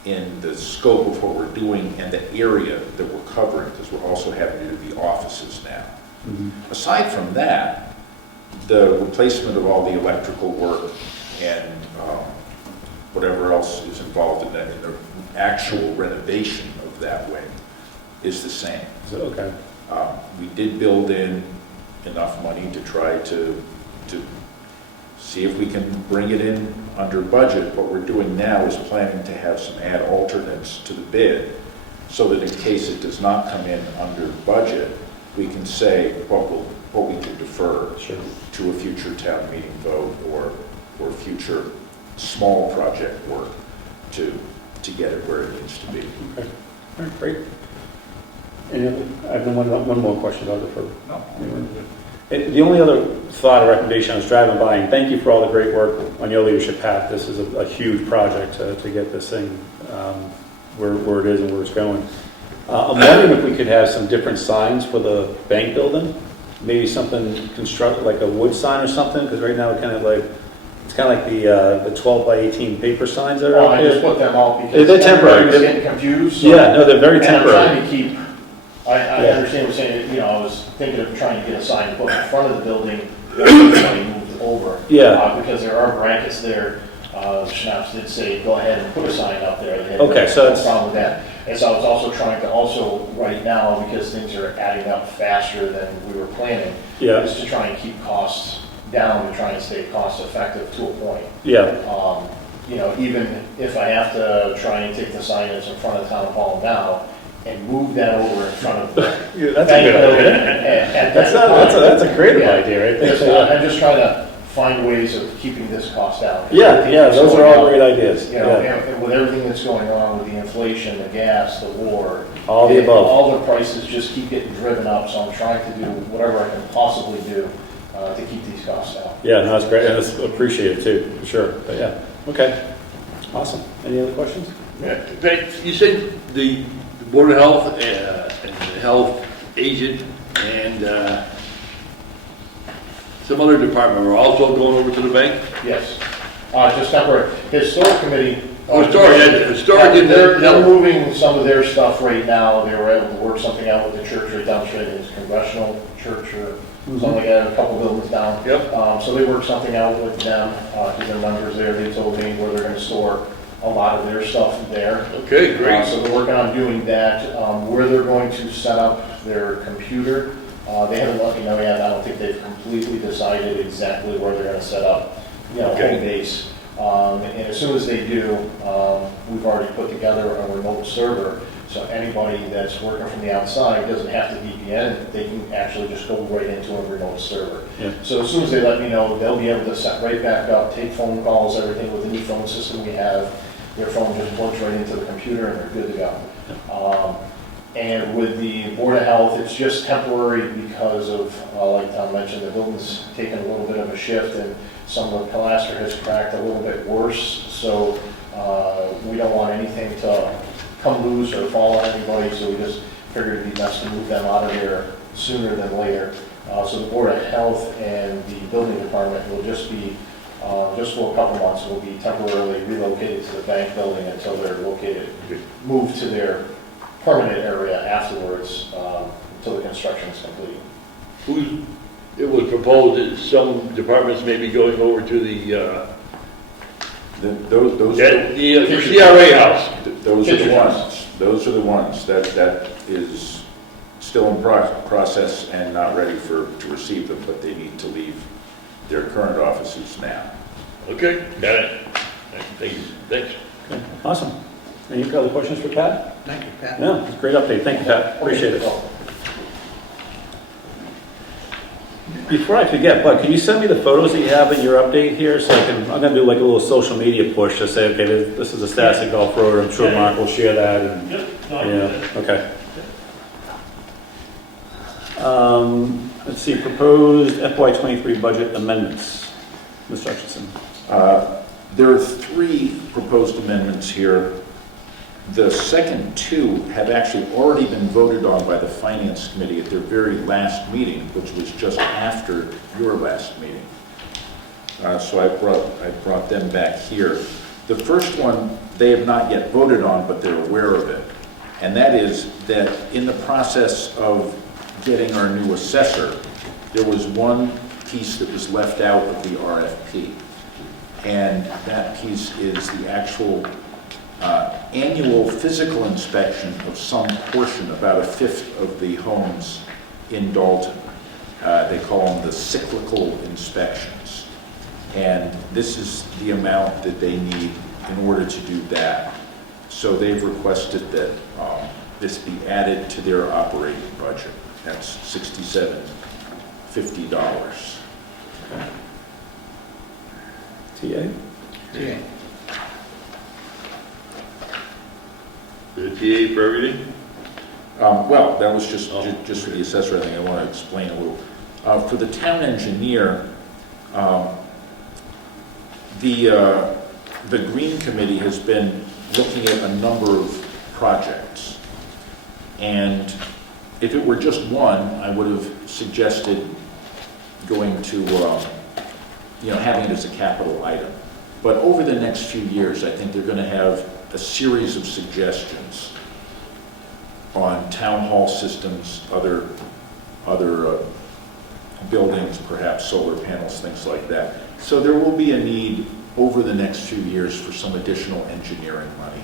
in the scope of what we're doing and the area that we're covering, because we're also having to do the offices now. Mm-hmm. Aside from that, the replacement of all the electrical work and whatever else is involved in the actual renovation of that wing is the same. Okay. We did build in enough money to try to see if we can bring it in under budget. What we're doing now is planning to have some add alternates to the bid, so that in case it does not come in under budget, we can say what we can defer to a future town meeting vote or future small project work to get it where it needs to be. Okay. All right, great. I have one more question about it. The only other thought or recommendation, I was driving by, and thank you for all the great work on your leadership, Pat. This is a huge project to get this thing where it is and where it's going. I'm wondering if we could have some different signs for the bank building, maybe something constructed like a wood sign or something, because right now it's kind of like the 12 by 18 paper signs that are out I there. just put them out because They're temporary. everybody's getting confused. So, Yeah, no, they're very temporary. And I'm trying to keep, I understand what you're saying, I was thinking of trying to get a sign put in front of the building, everybody move the over. Yeah. Because there are brackets there. Schnapps did say, go ahead and put a sign up there. They had Okay, so no it's- problem with that. And so I was also trying to also, right now, because things are adding up faster than we were planning, Yeah, is to try and keep costs down and try and stay cost effective to a point. yeah, You know, even if I have to try and take the sign that's in front of Town Hall now and move that over in front of the yeah, that's a bank good building idea. at That's that not, time. that's a creative Yeah. idea, right there. It's, I'm just trying to find ways of keeping this cost down. Yeah, yeah, those are all great ideas, You know, yeah, and with everything that's going on with the inflation, the gas, the war. all the above. All the prices just keep getting driven up, so I'm trying to do whatever I can possibly do to keep these costs down. Yeah, no, that's great, and it's appreciated too, for sure, but yeah, okay, awesome. Any other questions? Yeah, thanks. You said the Board of Health and the health agent and some other department were also going over to the bank? Yes, just temporary. Historic committee. Historic, They're moving some of their stuff right now. They were able to work something out with the church right down the street. It's Congressional Church or something like that, a couple buildings down. Yep. So they worked something out with them, to the members there. They told me where they're gonna store a lot of their stuff there. Okay, great. So they're working on doing that. Where they're going to set up their computer, they haven't let me know yet. I don't think they've completely decided exactly where they're gonna set up, Okay. home base. And as soon as they do, we've already put together a remote server. So anybody that's working from the outside doesn't have to VPN. They can actually just go right into a remote server. Yeah. So as soon as they let me know, they'll be able to set right back up, take phone calls, everything with the new phone system we have. Their phone just plugs right into the computer and they're good to go. And with the Board of Health, it's just temporary because of, like Tom mentioned, the building's taken a little bit of a shift and some of the plaster has cracked a little bit worse. So we don't want anything to come loose or fall on anybody, so we just figured it'd be best to move them out of there sooner than later. So the Board of Health and the building department will just be, just for a couple months, will be temporarily relocated to the bank building until they're moved to their permanent area afterwards, until the construction is complete. It was proposed that some departments may be going over to the Those CRA house. Those are the ones, those are the ones that is still in process and not ready to receive them, but they need to leave their current offices now. Okay, got it. Thank you. Thanks. Okay, awesome. Any other questions for Pat? Thank you, Pat. No, it's a great update, thank you, Pat, appreciate it. Before I forget, Bud, can you send me the photos that you have in your update here, so I'm gonna do like a little social media push to say, okay, this is the status of Gulf Road, I'm sure Mark will share that, and, Yep. No, I can do yeah, that. okay. Let's see, proposed FY23 budget amendments, Mr. Hutchinson. There are 3 proposed amendments here. The second 2 have actually already been voted on by the Finance Committee at their very last meeting, which was just after your last meeting. So I brought them back here. The first one, they have not yet voted on, but they're aware of it. And that is that in the process of getting our new assessor, there was one piece that was left out of the RFP. And that piece is the actual annual physical inspection of some portion, about a fifth of the homes in Dalton. They call them the cyclical inspections. And this is the amount that they need in order to do that. So they've requested that this be added to their operating budget. That's $67.50. TA? Yeah. The TA for everything? Well, that was just Oh. just for the assessor. I think I want to explain a little. For the town engineer, the Green Committee has been looking at a number of projects. And if it were just one, I would have suggested going to, having it as a capital item. But over the next few years, I think they're going to have a series of suggestions on town hall systems, other buildings, perhaps solar panels, things like that. So there will be a need over the next few years for some additional engineering money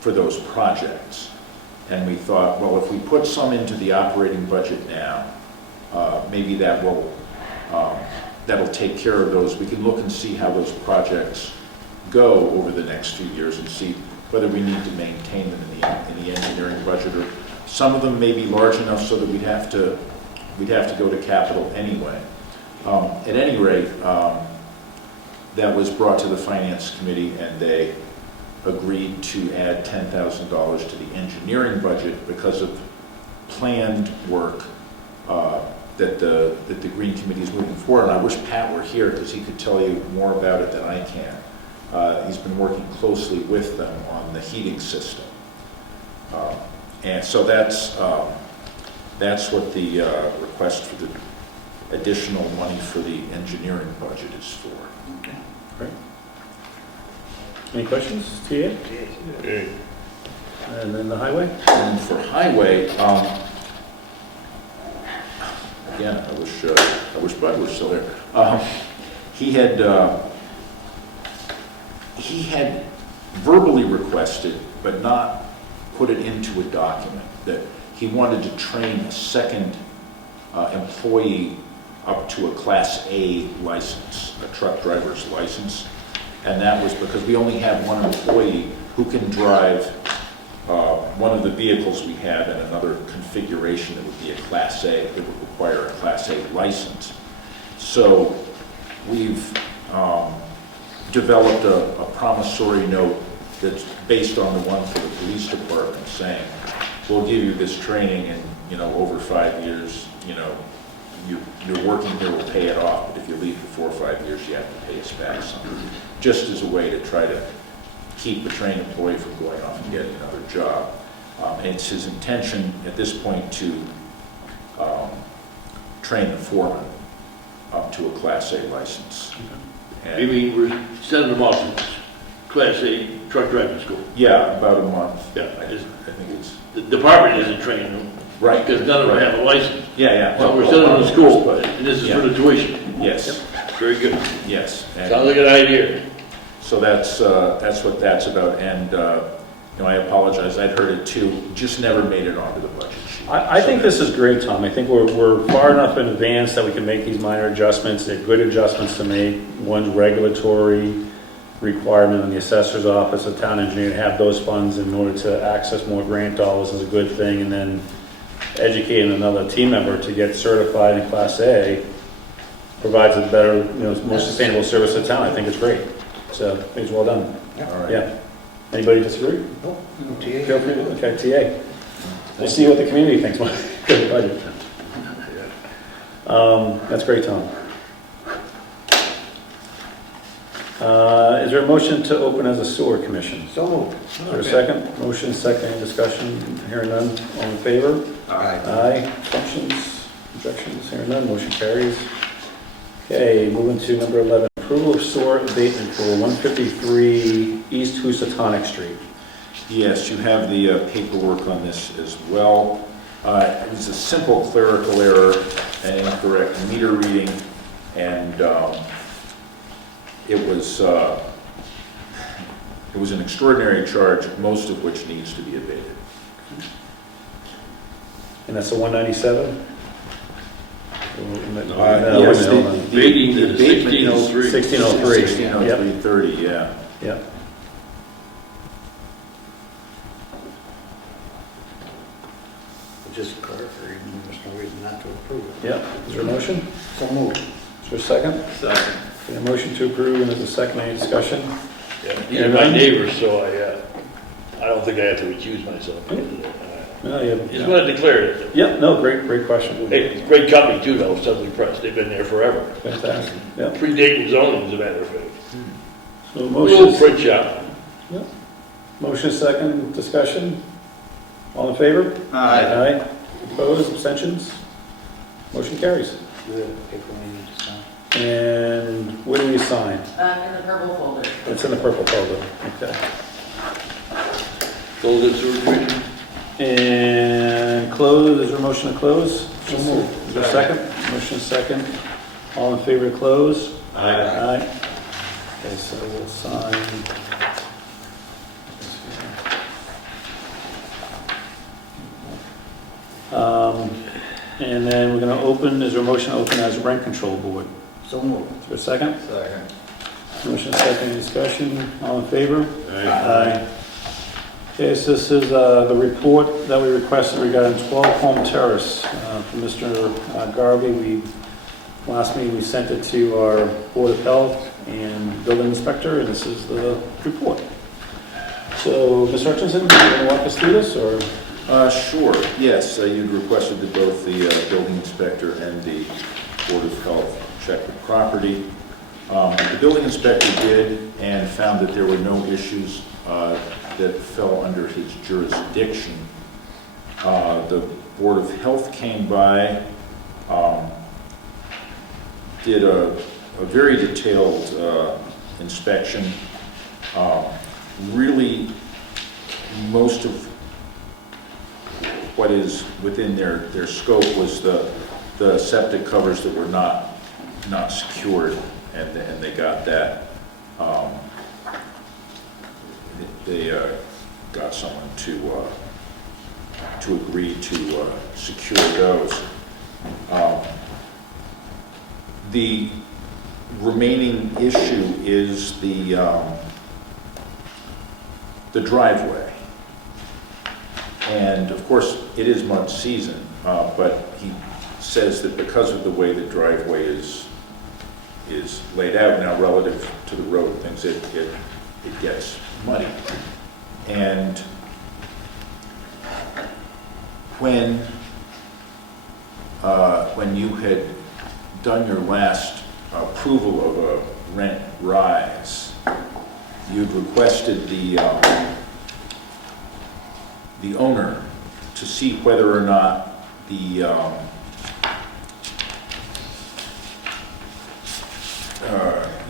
for those projects. And we thought, well, if we put some into the operating budget now, maybe that will, that'll take care of those. We can look and see how those projects go over the next few years and see whether we need to maintain them in the engineering budget, or some of them may be large enough so that we'd have to go to capital anyway. At any rate, that was brought to the Finance Committee, and they agreed to add $10,000 to the engineering budget because of planned work that the Green Committee is moving forward. And I wish Pat were here because he could tell you more about it than I can. He's been working closely with them on the heating system. And so that's what the request for the additional money for the engineering budget is for. Okay, great. Any questions, TA? And then the highway? And for highway, again, I wish Bud was still there. He had verbally requested, but not put it into a document, that he wanted to train a second employee up to a Class A license, a truck driver's license. And that was because we only have one employee who can drive one of the vehicles we have in another configuration that would be a Class A, that would require a Class A license. So we've developed a promissory note that's based on the one for the police department, saying, we'll give you this training, and over 5 years, you're working here, we'll pay it off, but if you leave for 4 or 5 years, you have to pay us back something, just as a way to try to keep a trained employee from going off and getting another job. And it's his intention at this point to train the foreman up to a Class A license. You mean we're sending them off to Class A truck driving school? Yeah, about a month. Yeah, I think it's the department isn't training them. right. Because none of them have a license. Yeah. So we're sending them to school, but and this is for the tuition. yes, Very good. yes. And Sounds like an idea. so that's what that's about. And I apologize. I'd heard it too. Just never made it onto the budget sheet. I think this is great, Tom. I think we're far enough in advance that we can make these minor adjustments. They're good adjustments to make. One's regulatory requirement in the assessor's office, the town engineer, to have those funds in order to access more grant dollars is a good thing. And then educating another team member to get certified in Class A provides a better, more sustainable service to the town. I think it's great. So, I think it's well done. All right. Yeah. Anybody disagree? Nope. Feel free to, okay, TA. We'll see what the community thinks about the budget. That's great, Tom. Is there a motion to open as a sewer commission? So moved. Is there a second? Motion, second, any discussion? Hearing none, all in favor? Aye. Aye. Objections? Hearing none, motion carries. Okay, moving to number 11, approval of sewer abatement for 153 East Housatonic Street. Yes, you have the paperwork on this as well. It was a simple clerical error, an incorrect meter reading, and it was an extraordinary charge, most of which needs to be abated. And that's the 197? Yes, the Abating to abatement is 1603. 1603. 1603.30, yeah. Yep. Just clarify, there's no reason not to approve it. Yep. Is there a motion? So moved. Is there a second? Second. Okay, a motion to approve, and there's a second, any discussion? Yeah, these are my neighbors, so I don't think I have to recuse myself. No, you Just want to declare it. Yep, no, great question. Hey, it's a great company too, though, Sudley Press. They've been there forever. Fantastic. Yep. Predating zoning, as a matter of fact. So Little motion, print shop. motion second, discussion? All in favor? Aye. Aye. Opposed, abstentions? Motion carries. Good. Paper we need to sign. And where do we sign? In the purple folder. It's in the purple folder, okay. Golden Sewer Commission. And close, is there a motion to close? So moved. Is there a second? Motion second. All in favor to close? Aye. Aye. Okay, so we'll sign. And then we're gonna open, is there a motion to open as a rent control board? So moved. Is there a second? Second. Motion second, any discussion? All in favor? Aye. Okay, so this is the report that we requested regarding 12 Home Terrace from Mr. Garvey. Last meeting, we sent it to our Board of Health and Building Inspector, and this is the report. So, Mr. Hutchinson, you want to walk us through this, or? Sure, yes, you'd requested that both the building inspector and the Board of Health check the property. The building inspector did and found that there were no issues that fell under his jurisdiction. The Board of Health came by, did a very detailed inspection. Really, most of what is within their scope was the septic covers that were not secured, and they got that. They got someone to agree to secure those. The remaining issue is the driveway. And of course, it is mud season, but he says that because of the way the driveway is laid out now relative to the road and things, it gets muddy. And when you had done your last approval of a rent rise, you'd requested the owner to see whether or not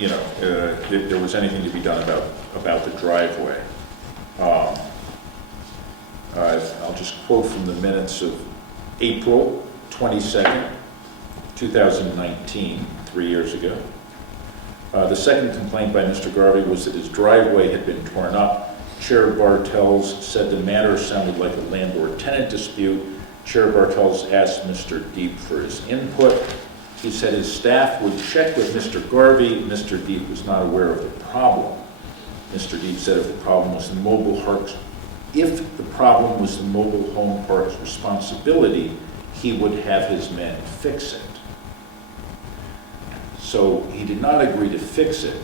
if there was anything to be done about the driveway. I'll just quote from the minutes of April 22nd, 2019, 3 years ago. The second complaint by Mr. Garvey was that his driveway had been torn up. Chair Bartels said the matter sounded like a landlord-tenant dispute. Chair Bartels asked Mr. Deep for his input. He said his staff would check with Mr. Garvey. Mr. Deep was not aware of the problem. Mr. Deep said if the problem was the mobile home park's responsibility, he would have his men fix it. So he did not agree to fix it.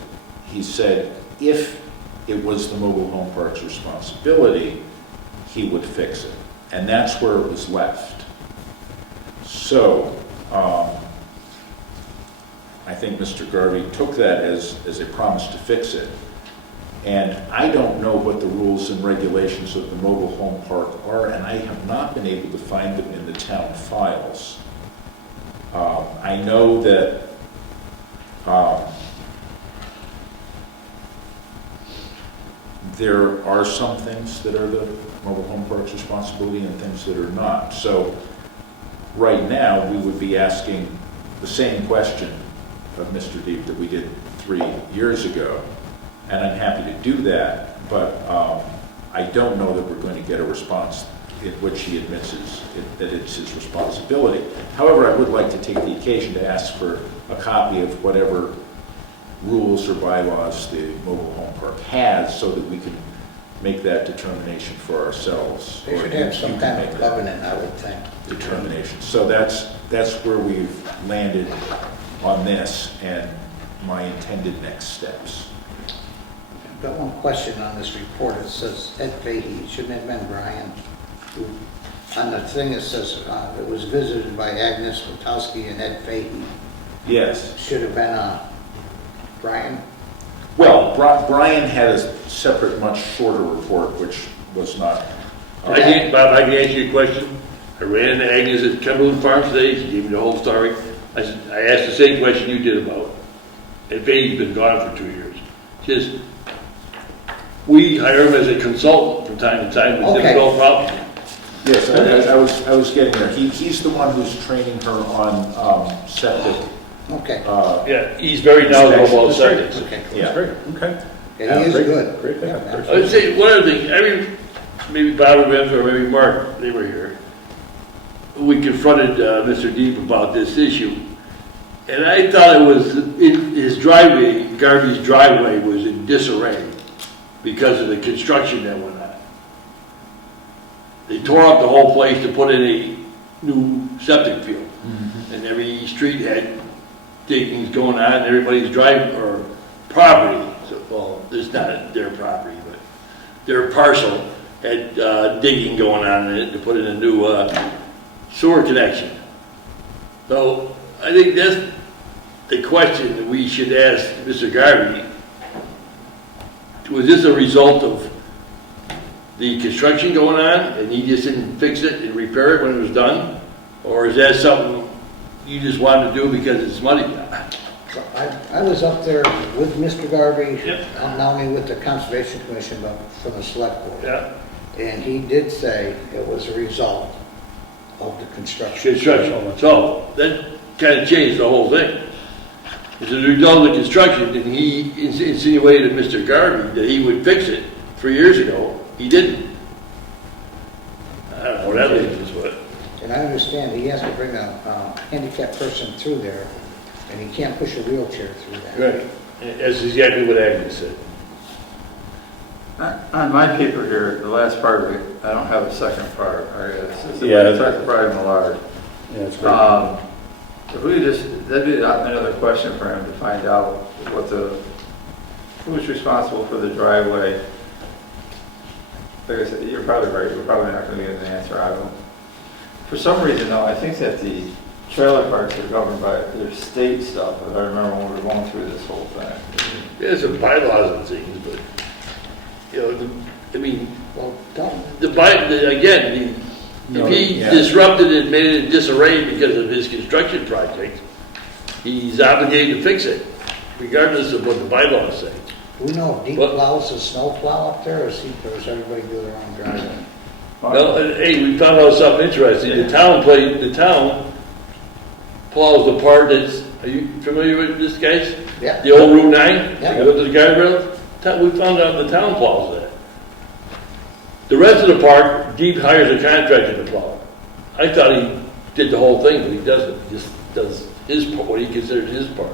He said if it was the mobile home park's responsibility, he would fix it. And that's where it was left. So I think Mr. Garvey took that as a promise to fix it. And I don't know what the rules and regulations of the mobile home park are, and I have not been able to find them in the town files. I know that there are some things that are the mobile home park's responsibility and things that are not. So right now, we would be asking the same question of Mr. Deep that we did 3 years ago. And I'm happy to do that, but I don't know that we're going to get a response in which he admits that it's his responsibility. However, I would like to take the occasion to ask for a copy of whatever rules or bylaws the mobile home park has so that we can make that determination for ourselves. They should have some kind of covenant, I would think. Determination. So that's where we've landed on this and my intended next steps. I've got one question on this report. It says Ed Fahey, shouldn't it have been Brian? On the thing it says it was visited by Agnes Witowski and Ed Fahey. Yes. Should have been Brian? Well, Brian had a separate, much shorter report, which was not. Bob, I can answer your question. I ran into Agnes at Cumberland Farms today. She gave me the whole story. I asked the same question you did about it. And Fahey's been gone for 2 years. Just, we hire him as a consultant from time to time with difficult problems. Yes, I was getting there. He's the one who's training her on septic. Okay. Yeah, he's very knowledgeable about That's great. septic. Okay, cool. Yeah. Great, okay. Yeah, he is Great- good. Great Yeah, pickup. I would say, one other thing, maybe Bob or maybe Mark, they were here. We confronted Mr. Deep about this issue. And I thought it was, his driveway, Garvey's driveway was in disarray because of the construction that went on. They tore up the whole place to put in a new septic field. And every street had diggings going on, and everybody's driving, or property, so, well, it's not their property, but their parcel had digging going on in it to put in a new sewer connection. So I think that's the question that we should ask Mr. Garvey. Was this a result of the construction going on and he just didn't fix it and repair it when it was done? Or is that something you just wanted to do because it's money? So I was up there with Mr. Garvey, Yep. not only with the Conservation Commission, but from the Selectboard. Yeah. And he did say it was a result of the construction. Construction. So that kind of changed the whole thing. As a result of the construction, and he insinuated to Mr. Garvey that he would fix it 3 years ago. He didn't. I don't know what that means, but. And I understand he has to bring a handicapped person through there, and he can't push a wheelchair through that. Right. That's exactly what Agnes said. On my paper here, the last part of it, I don't have a second part. It's Yeah. the second part in the large. Yeah, that's great. If we just, that'd be another question for him to find out who's responsible for the driveway. Like I said, you're probably right, we're probably not gonna get an answer out of him. For some reason though, I think that the trailer parks are governed by their state stuff, if I remember when we were going through this whole thing. There's some bylaws and things, but, you know, I mean, Well, Dalton, again, if he disrupted it, made it disarray because of his construction project, he's obligated to fix it, regardless of what the bylaws say. do we know if Deep What? plows a snow plow up there, or does everybody do their own driveway? Well, hey, we found out something interesting. The town plows the part that's, are you familiar with this, guys? Yeah. The old Route 9? Yeah. Go to the guardrail? We found out the town plows that. The rest of the park, Deep hires a contractor to plow it. I thought he did the whole thing, but he doesn't. He just does his part, what he considers his part.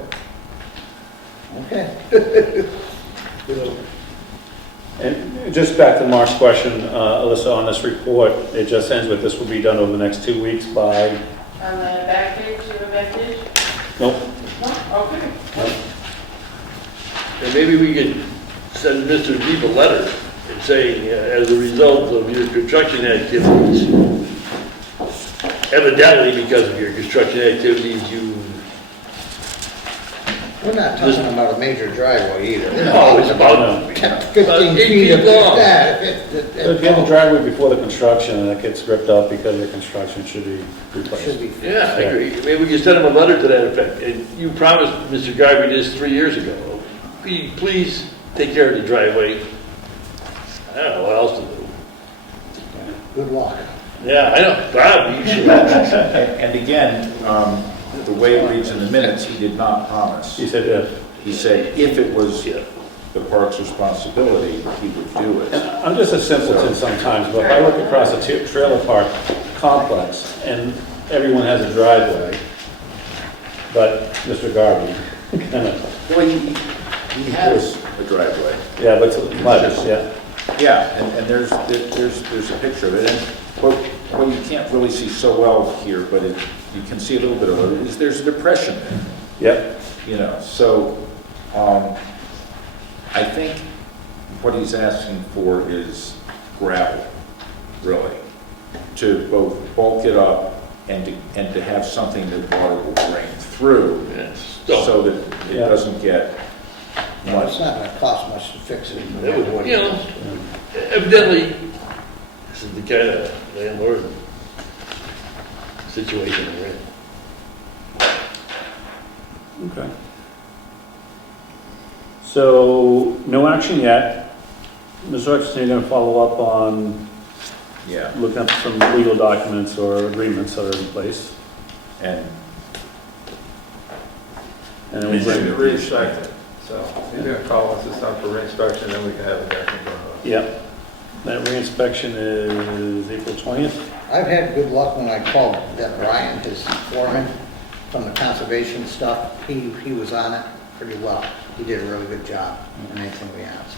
Okay. And just back to Mark's question, Alyssa, on this report, it just ends with this will be done over the next 2 weeks by, On the back page, you have a back page? nope, No? Okay. And maybe we could send Mr. Deep a letter and say, as a result of your construction activities, evidently because of your construction activities, you, We're not talking about a major driveway either. no, it's about 15 8 feet of feet long. that. if you have a driveway before the construction and it gets ripped up because of the construction, it should be replaced. Should be fixed. Yeah, I agree. Maybe we can send him a letter to that effect. And you promised Mr. Garvey this 3 years ago. Please take care of the driveway. I don't know what else to do. Good luck. Yeah, I know. Bob, you should. And again, the way it reads in the minutes, he did not promise. He said if. He said if it was Yeah. the park's responsibility, he would do And it. I'm just a simpleton sometimes, but if I look across a trailer park complex and everyone has a driveway, but Mr. Garvey, kind of, Well, he has a driveway. yeah, but much, yeah. Yeah, and there's a picture of it. And what you can't really see so well here, but you can see a little bit of it, is there's a depression there. Yep. You know, so I think what he's asking for is gravel, really, to both bulk it up and to have something that water will drain through, Yes. so that it Yeah. doesn't get Well, it's muddy. not gonna cost much to fix it. no That matter would, what you it know, is. evidently, this is the kind of landlord situation we're in. Okay. So, no action yet. Ms. Hutchinson, you're going to follow up on Yeah, looking up some legal documents or agreements that are in place. and And then we We bring, should re-inspect it, so you're gonna call us, it's time for re-inspection, then we can have it back in front of us. yeah, that reinspection is April 20th. I've had good luck when I called that Brian, his foreman, from the conservation stuff. He was on it pretty well. He did a really good job in anything we asked.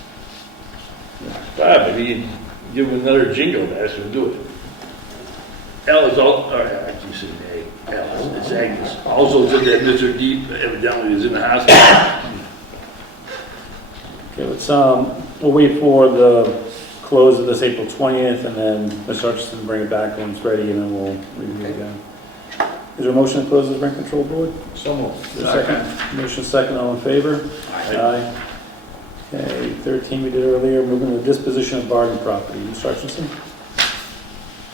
Bob, maybe you give him another jingle, to ask him to do it. Al is all, all right, I keep saying A, Al, it's Agnes. Also said that Mr. Deep evidently is in the hospital. Okay, let's, we'll wait for the close of this April 20th, and then Mr. Hutchinson will bring it back when it's ready, and then we'll review it again. Is there a motion to close the rent control board? So moved. Is there a second? Motion second, all in favor? Aye. Okay, 13 we did earlier, moving to disposition of bargain property. Mr. Hutchinson?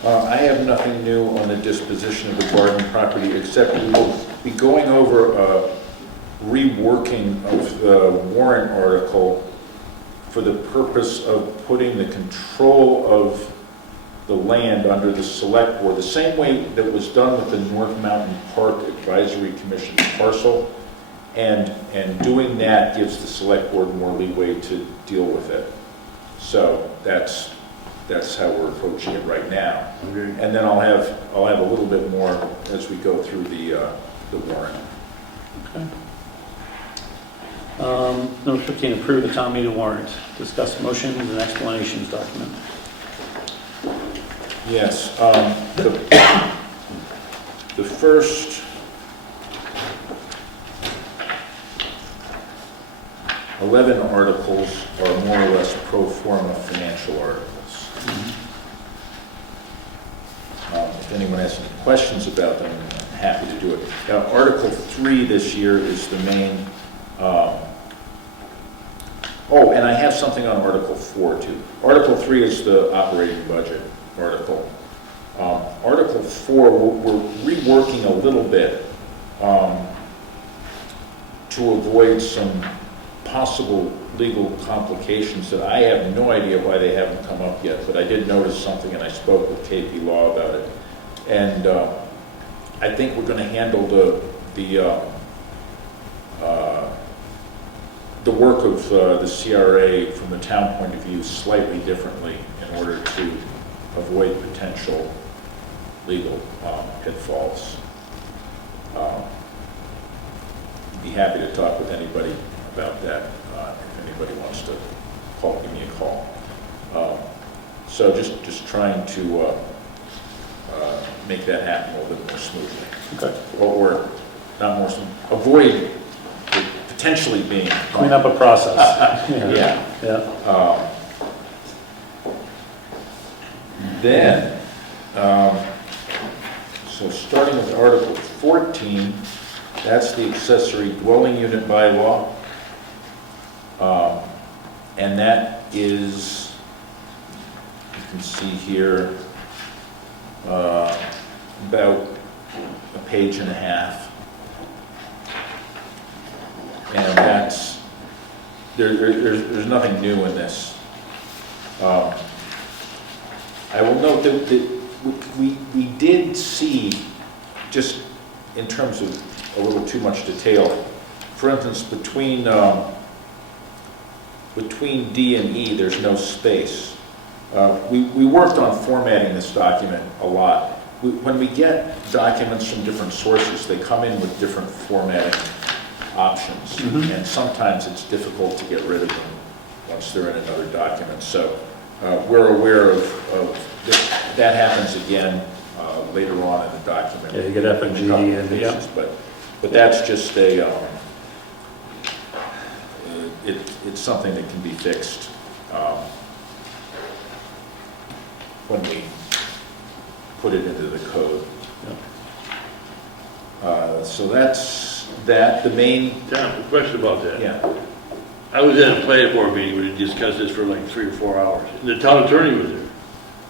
I have nothing new on the disposition of the bargain property, except we will be going over a reworking of the warrant article for the purpose of putting the control of the land under the select board, the same way that was done with the North Mountain Park Advisory Commission parcel. And doing that gives the select board more leeway to deal with it. So that's how we're approaching it right now. Okay. And then I'll have a little bit more as we go through the warrant. Okay. Number 15, approve the town meeting warrant. Discuss motions and explanations document. Yes, the first 11 articles are more or less pro forma financial articles. If anyone has any questions about them, I'm happy to do it. Now, Article 3 this year is the main, oh, and I have something on Article 4 too. Article 3 is the operating budget article. Article 4, we're reworking a little bit to avoid some possible legal complications that I have no idea why they haven't come up yet, but I did notice something and I spoke with KP Law about it. And I think we're going to handle the work of the CRA from the town point of view slightly differently in order to avoid potential legal pitfalls. Be happy to talk with anybody about that if anybody wants to give me a call. So just trying to make that happen a little bit more smoothly. Okay. Or not more smoothly, avoid it potentially being. Clean up a process. Yeah. Yeah. Then, so starting with Article 14, that's the accessory dwelling unit bylaw. And that is, you can see here, about a page and a half. And that's, there's nothing new in this. I will note that we did see, just in terms of a little too much detail, for instance, between D and E, there's no space. We worked on formatting this document a lot. When we get documents from different sources, they come in with different formatting options, and sometimes it's difficult to get rid of them once they're in another document. So we're aware of this. That happens again later on in the document. Yeah, you get F and G and, yeah. But that's just a, it's something that can be fixed when we put it into the code. So that's that. The main, Tom, a question about that. yeah. I was at a planning board meeting where they discussed this for like 3 or 4 hours. And the town attorney was there.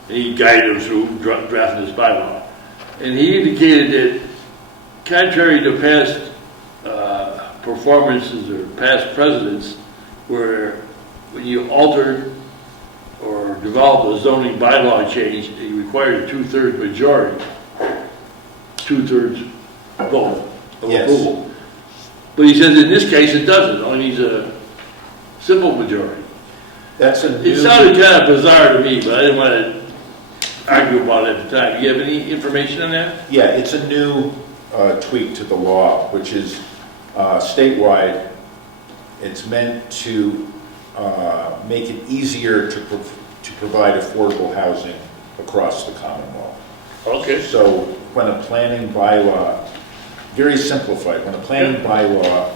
And he guided them through drafting this bylaw. And he indicated that contrary to past performances or past precedents, where when you altered or developed a zoning bylaw change, you required a two-thirds majority, two-thirds vote of Yes. approval. But he says in this case, it doesn't, it only needs a simple majority. That's a It new, sounded kind of bizarre to me, but I didn't want to argue about it at the time. Do you have any information on that? yeah, it's a new tweak to the law, which is statewide. It's meant to make it easier to provide affordable housing across the Commonwealth. Okay. So when a planning bylaw, very simplified, when a planning bylaw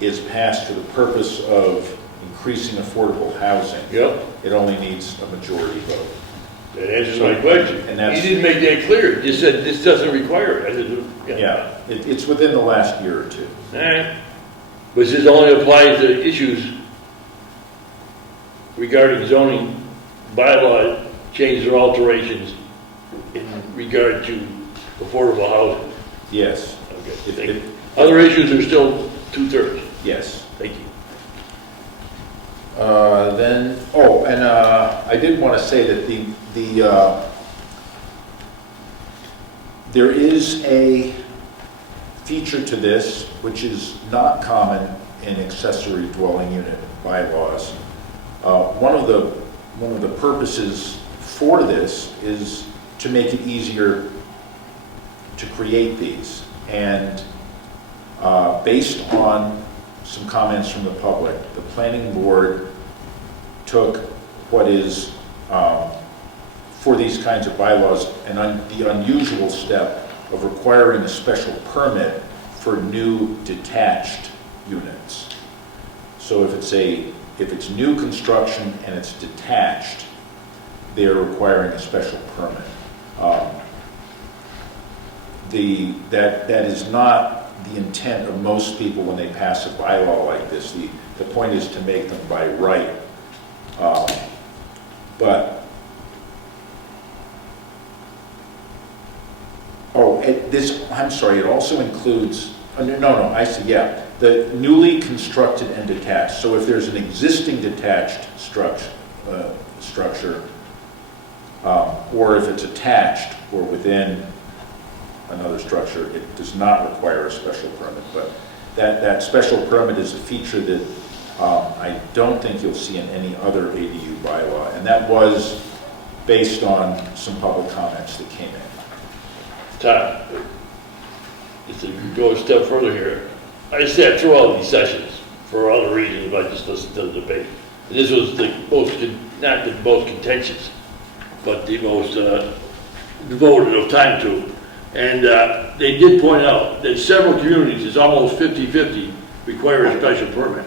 is passed for the purpose of increasing affordable housing, Yep, it only needs a majority vote. that answers my question. And that's- He didn't make that clear, he just said this doesn't require it. I said, Yeah, it's within the last year or two. All right. But this only applies to issues regarding zoning bylaw changes or alterations in regard to affordable housing. Yes. Okay, If- thank you. if- Other issues are still two-thirds. Yes. Thank you. Then, oh, and I did want to say that there is a feature to this which is not common in accessory dwelling unit bylaws. One of the purposes for this is to make it easier to create these. And based on some comments from the public, the planning board took what is, for these kinds of bylaws, the unusual step of requiring a special permit for new detached units. So if it's new construction and it's detached, they're requiring a special permit. That is not the intent of most people when they pass a bylaw like this. The point is to make them by right. I'm sorry, it also includes, I see, yeah, the newly constructed and detached. So if there's an existing detached structure, or if it's attached or within another structure, it does not require a special permit. But that special permit is a feature that I don't think you'll see in any other ADU bylaw. And that was based on some public comments that came in. Todd, just to go a step further here, I sat through all these sessions for other reasons, but I just listened to the debate. And this was the most, not the most contentious, but the most devoted of time to. And they did point out that several communities, it's almost 50-50, require a special permit.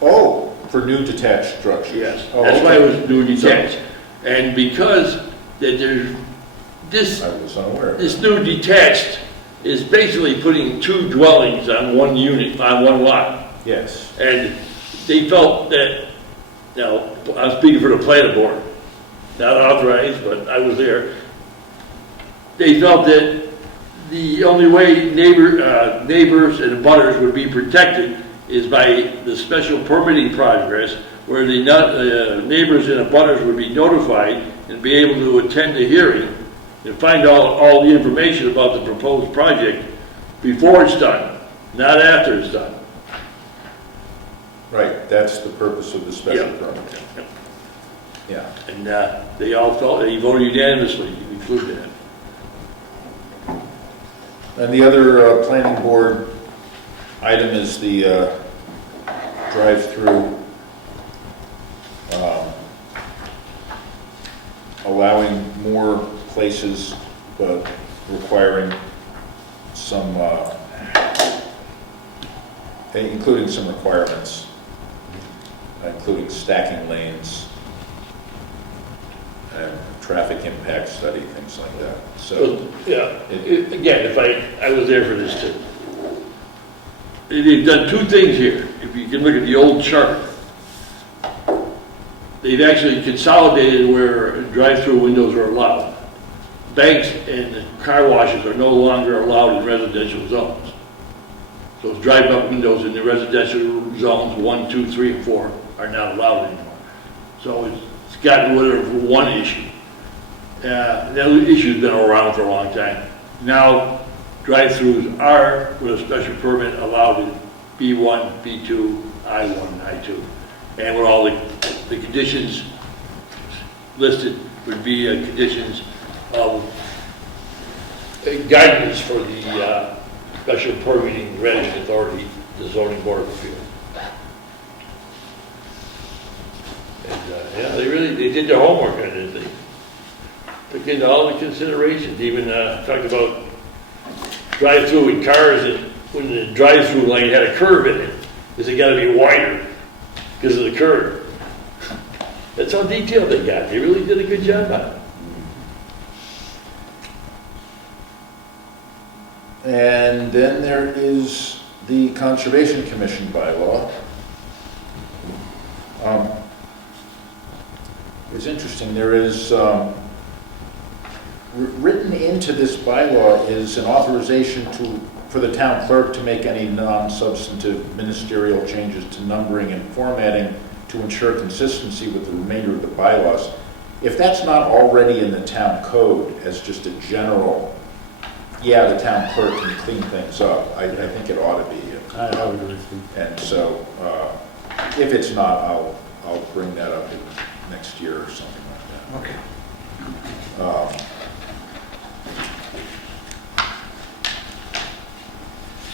Oh, for new detached structures? Yes, Oh, that's why I okay. was doing detached. And because that there's this, I was unaware of this that. new detached is basically putting two dwellings on one unit, on one lot. Yes. And they felt that, now, I'm speaking for the planning board, not authorized, but I was there. They felt that the only way neighbors and abutters would be protected is by the special permitting progress, where the neighbors and abutters would be notified and be able to attend the hearing and find out all the information about the proposed project before it's done, not after it's done. Right, that's the purpose of the special Yeah. permit. Yeah. And they all felt, they voted unanimously to include that. And the other planning board item is the drive-through, allowing more places, but requiring some, including some requirements, including stacking lanes and traffic impact study, things like that. So, Yeah, again, I was there for this too. They've done two things here. If you can look at the old chart, they've actually consolidated where drive-through windows are allowed. Banks and car washes are no longer allowed in residential zones. So drive-up windows in the residential zones 1, 2, 3, and 4 are not allowed anymore. So it's gotten rid of one issue. that issue's been around for a long time. Now, drive-throughs are, with a special permit, allowed in B1, B2, I1, I2. And with all the conditions listed would be conditions of guidance for the special permitting granting authority, the zoning board of appeals. And, yeah, they did their homework on it, they took into all the considerations, even talked about drive-through in cars, and when the drive-through lane had a curve in it, because it got to be wider because of the curve. That's how detailed they got. They really did a good job on it. And then there is the Conservation Commission bylaw. It's interesting, there is, written into this bylaw is an authorization for the town clerk to make any non-substantive ministerial changes to numbering and formatting to ensure consistency with the remainder of the bylaws. If that's not already in the town code as just a general, yeah, the town clerk can clean things up, I think it ought to be. I would agree with you. And so, if it's not, I'll bring that up next year or something like Okay. that.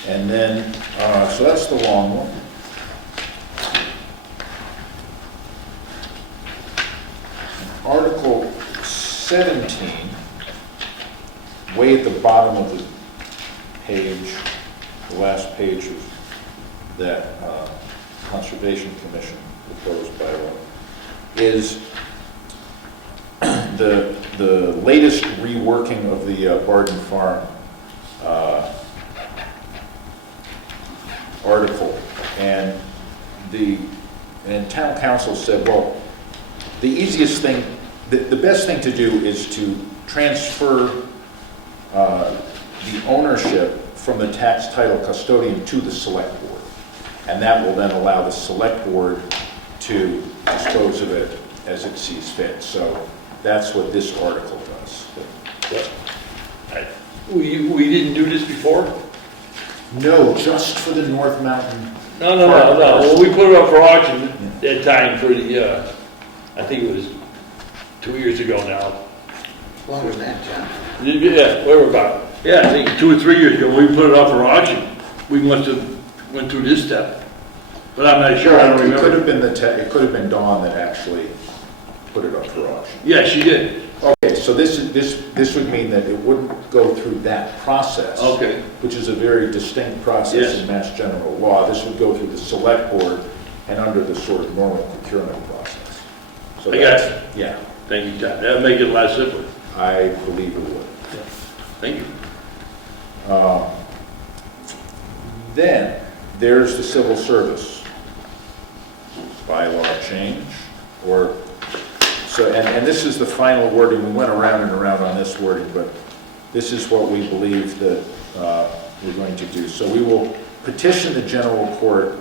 And then, so that's the long one. Article 17, way at the bottom of the page, the last page of that Conservation Commission proposed bylaw, is the latest reworking of the Barden Farm article. And town council said, well, the easiest thing, the best thing to do is to transfer the ownership from the tax title custodian to the select board. And that will then allow the select board to dispose of it as it sees fit. So that's what this article does. We didn't do this before? No, just for the North Mountain. No. Well, we put it up for auction that time for the, I think it was 2 years ago now. Longer than that, John. Yeah, whatever about. Yeah, I think 2 or 3 years ago, when we put it up for auction. We must have went through this step. But I'm not sure, I don't It could remember. have been it could have been Dawn that actually put it up for auction. Yeah, she did. Okay, so this would mean that it wouldn't go through that process. Okay. Which is a very distinct process Yes. in Mass General Law. This would go through the select board and under the sort of normal procurement process. So I got that's- you. Yeah, Thank you, Todd. That'll make it a lot simpler. I believe it would. Thank you. Then, there's the civil service bylaw change, and this is the final wording. We went around and around on this wording, but this is what we believe that we're going to do. So we will petition the general court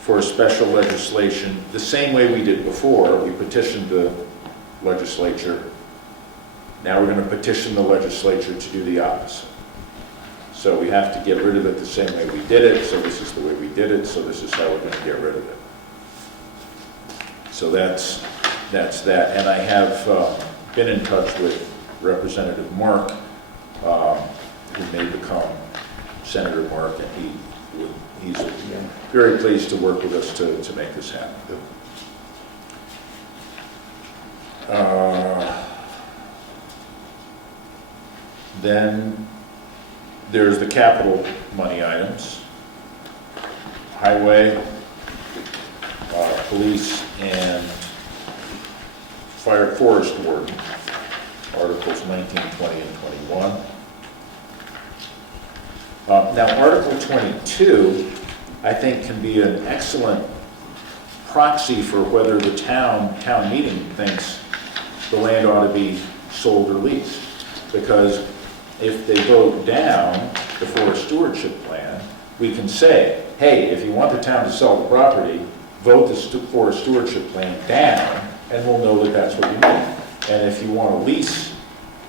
for a special legislation, the same way we did before. We petitioned the legislature. Now we're going to petition the legislature to do the opposite. So we have to get rid of it the same way we did it, so this is the way we did it, so this is how we're going to get rid of it. So that's that. And I have been in touch with Representative Mark, who may become Senator Mark, and he's very pleased to work with us to make this happen. Then there's the capital money items, highway, police, and fire forest warden, Articles 19, 20, and 21. Now, Article 22, I think, can be an excellent proxy for whether the town meeting thinks the land ought to be sold or leased. Because if they vote down the forest stewardship plan, we can say, hey, if you want the town to sell the property, vote the forest stewardship plan down, and we'll know that that's what you mean. And if you want to lease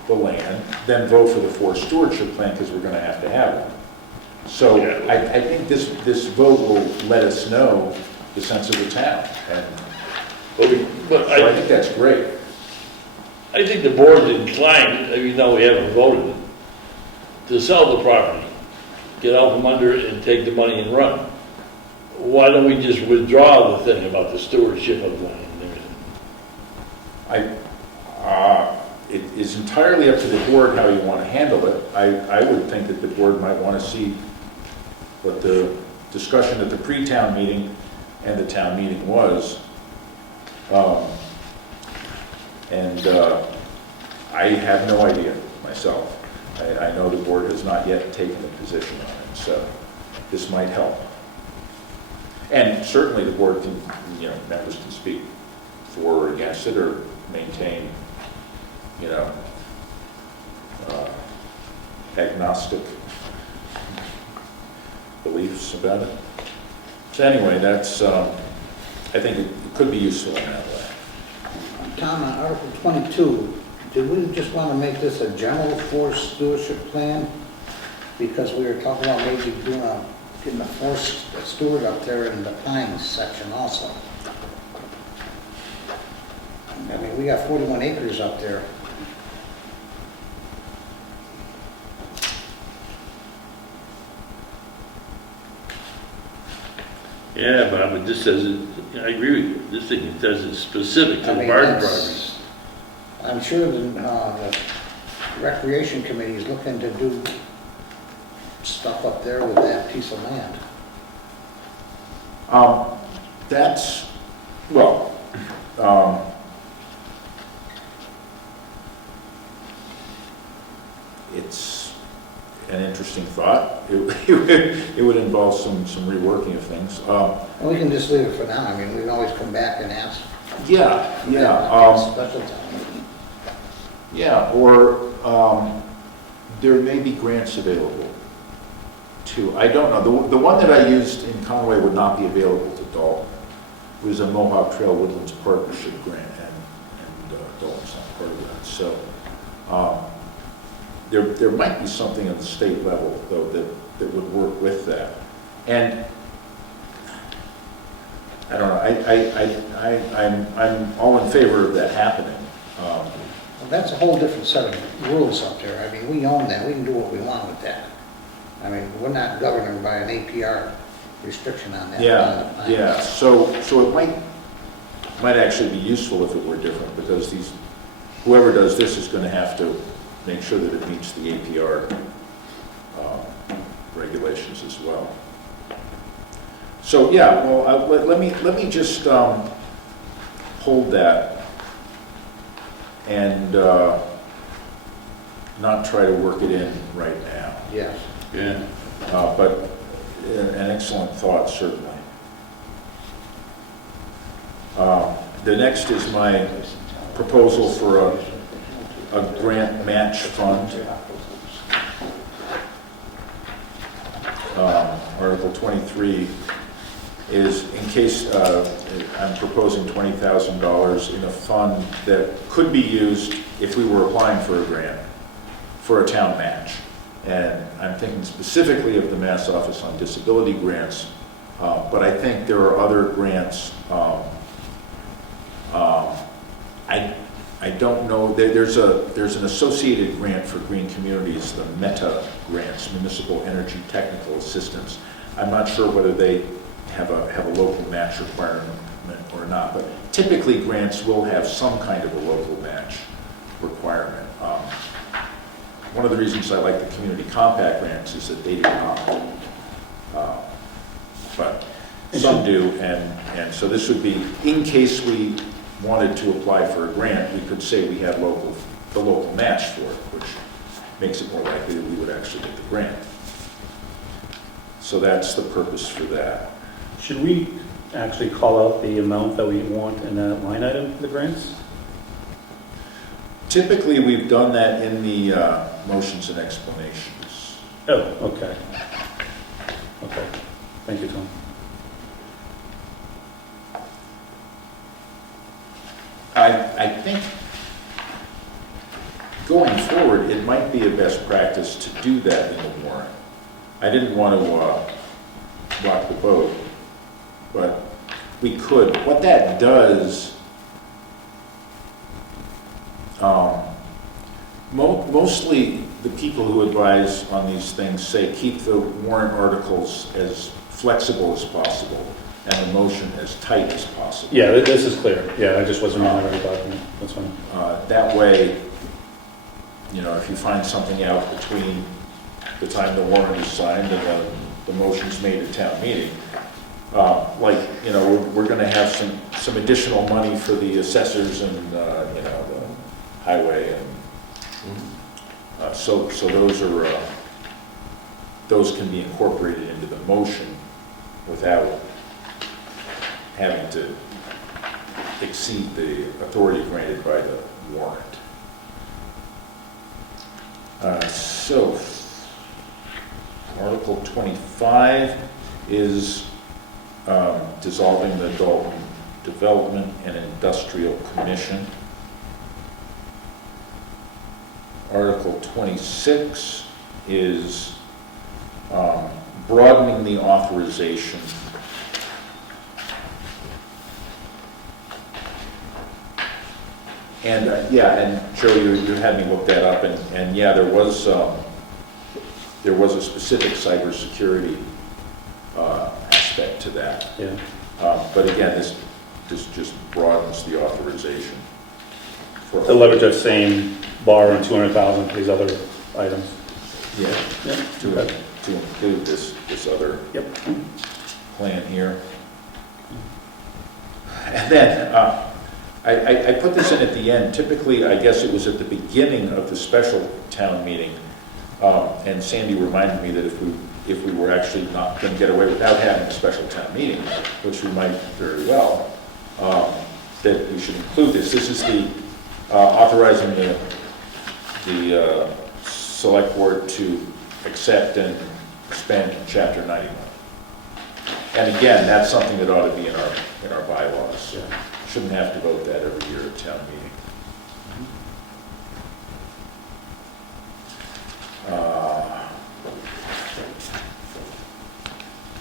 the land, then vote for the forest stewardship plan, because we're gonna have to have one. So I think this vote will let us know the sense of the town, and But so I think that's great. I think the board's inclined, even though we haven't voted, to sell the property, get out from under it and take the money and run. Why don't we just withdraw the thing about the stewardship of land and everything? It is entirely up to the board how you want to handle it. I would think that the board might want to see what the discussion at the pre-town meeting and the town meeting was. I have no idea myself. I know the board has not yet taken a position on it, so this might help. And certainly the board can, members can speak for or against it, or maintain, agnostic beliefs about it. So anyway, that's, I think it could be useful in that way. Tom, on Article 22, do we just want to make this a general forest stewardship plan? Because we were talking about maybe getting a forest steward up there in the Pines section also. I mean, we got 41 acres up there. Yeah, Bob, but this says, I agree with you, this thing, it says it's specific to I the mean, garden that's- property. I'm sure the Recreation Committee is looking to do stuff up there with that piece of land. That's, well, it's an interesting thought. It would involve some reworking of things. And we can just leave it for now. I mean, we can always come back and ask. Yeah. Special town meeting. Yeah, or there may be grants available too. I don't know. The one that I used in Conway would not be available to Dalton. It was a Mohawk Trail Woodlands Partnership grant, and Dalton's not part of that. So there might be something at the state level, though, that would work with that. And I don't know. I'm all in favor of that happening. Well, that's a whole different set of rules up there. I mean, we own that. We can do what we want with that. I mean, we're not governed by an APR restriction on that. Yeah. So it might actually be useful if it were different, because whoever does this is going to have to make sure that it meets the APR regulations as well. So yeah, well, let me just hold that and not try to work it in right now. Yes. Yeah. But an excellent thought, certainly. The next is my proposal for a grant match fund. Article 23 is in case I'm proposing $20,000 in a fund that could be used if we were applying for a grant for a town match. And I'm thinking specifically of the Mass Office on Disability grants, but I think there are other grants. I don't know. There's an associated grant for green communities, the META grants, Municipal Energy Technical Assistance. I'm not sure whether they have a local match requirement or not, but typically grants will have some kind of a local match requirement. One of the reasons I like the community compact grants is that they do not. But some do, and so this would be, in case we wanted to apply for a grant, we could say we had the local match for it, which makes it more likely that we would actually get the grant. So that's the purpose for that. Should we actually call out the amount that we want in that line item for the grants? Typically, we've done that in the motions and explanations. Oh, okay. Okay. Thank you, Tom. I think going forward, board, it might be a best practice to do that in the warrant. I didn't want to rock the boat, but we could. What that does, mostly the people who advise on these things say keep the warrant articles as flexible as possible and the motion as tight as possible. Yeah, this is clear. Yeah, I just wasn't on every document. That's fine. That way, you know, if you find something out between the time the warrant is signed and the motion's made at town meeting, like, you know, we're going to have some additional money for the assessors and, you know, the highway, and so those are those can be incorporated into the motion without having to exceed the authority granted by the warrant. So, Article 25 is dissolving the Dalton Development and Industrial Commission. Article 26 is broadening the authorization and and Joe, you had me look that up, and yeah, there was a specific cybersecurity aspect to that. Yeah. But again, this just broadens the authorization. For To leverage that same borrowing 200,000 for these other items. Yeah, Yeah. to include this other plan here. And then, I put this in at the end. Typically, I guess it was at the beginning of the special town meeting, and Sandy reminded me that if we were actually not going to get away without having a special town meeting, which we might very well, that we should include this. This is the authorizing the select board to accept and spend Chapter 91. And again, that's something that ought to be in our bylaws. Yeah. Shouldn't have to vote that every year at town meeting.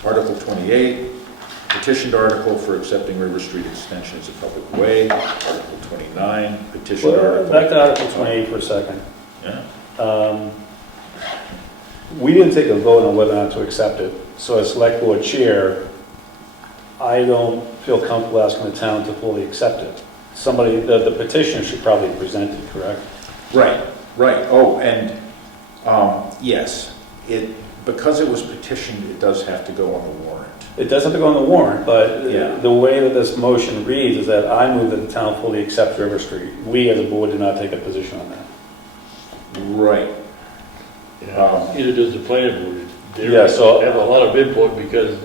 Article 28, petitioned article for accepting River Street Extension as a public way. Article 29, petitioned article. Back to Article 28 for a second. Yeah. We didn't take a vote on whether or not to accept it, so as select board chair, I don't feel comfortable asking the town to fully accept it. Somebody, the petition should probably present it, correct? Right. Oh, and yes, because it was petitioned, it does have to go on the warrant. It does have to go on the warrant, but Yeah. the way that this motion reads is that I move that the town fully accept River Street. We as a board did not take a position on that. Right. Neither does the planning board. They Yeah, so- have a lot of input because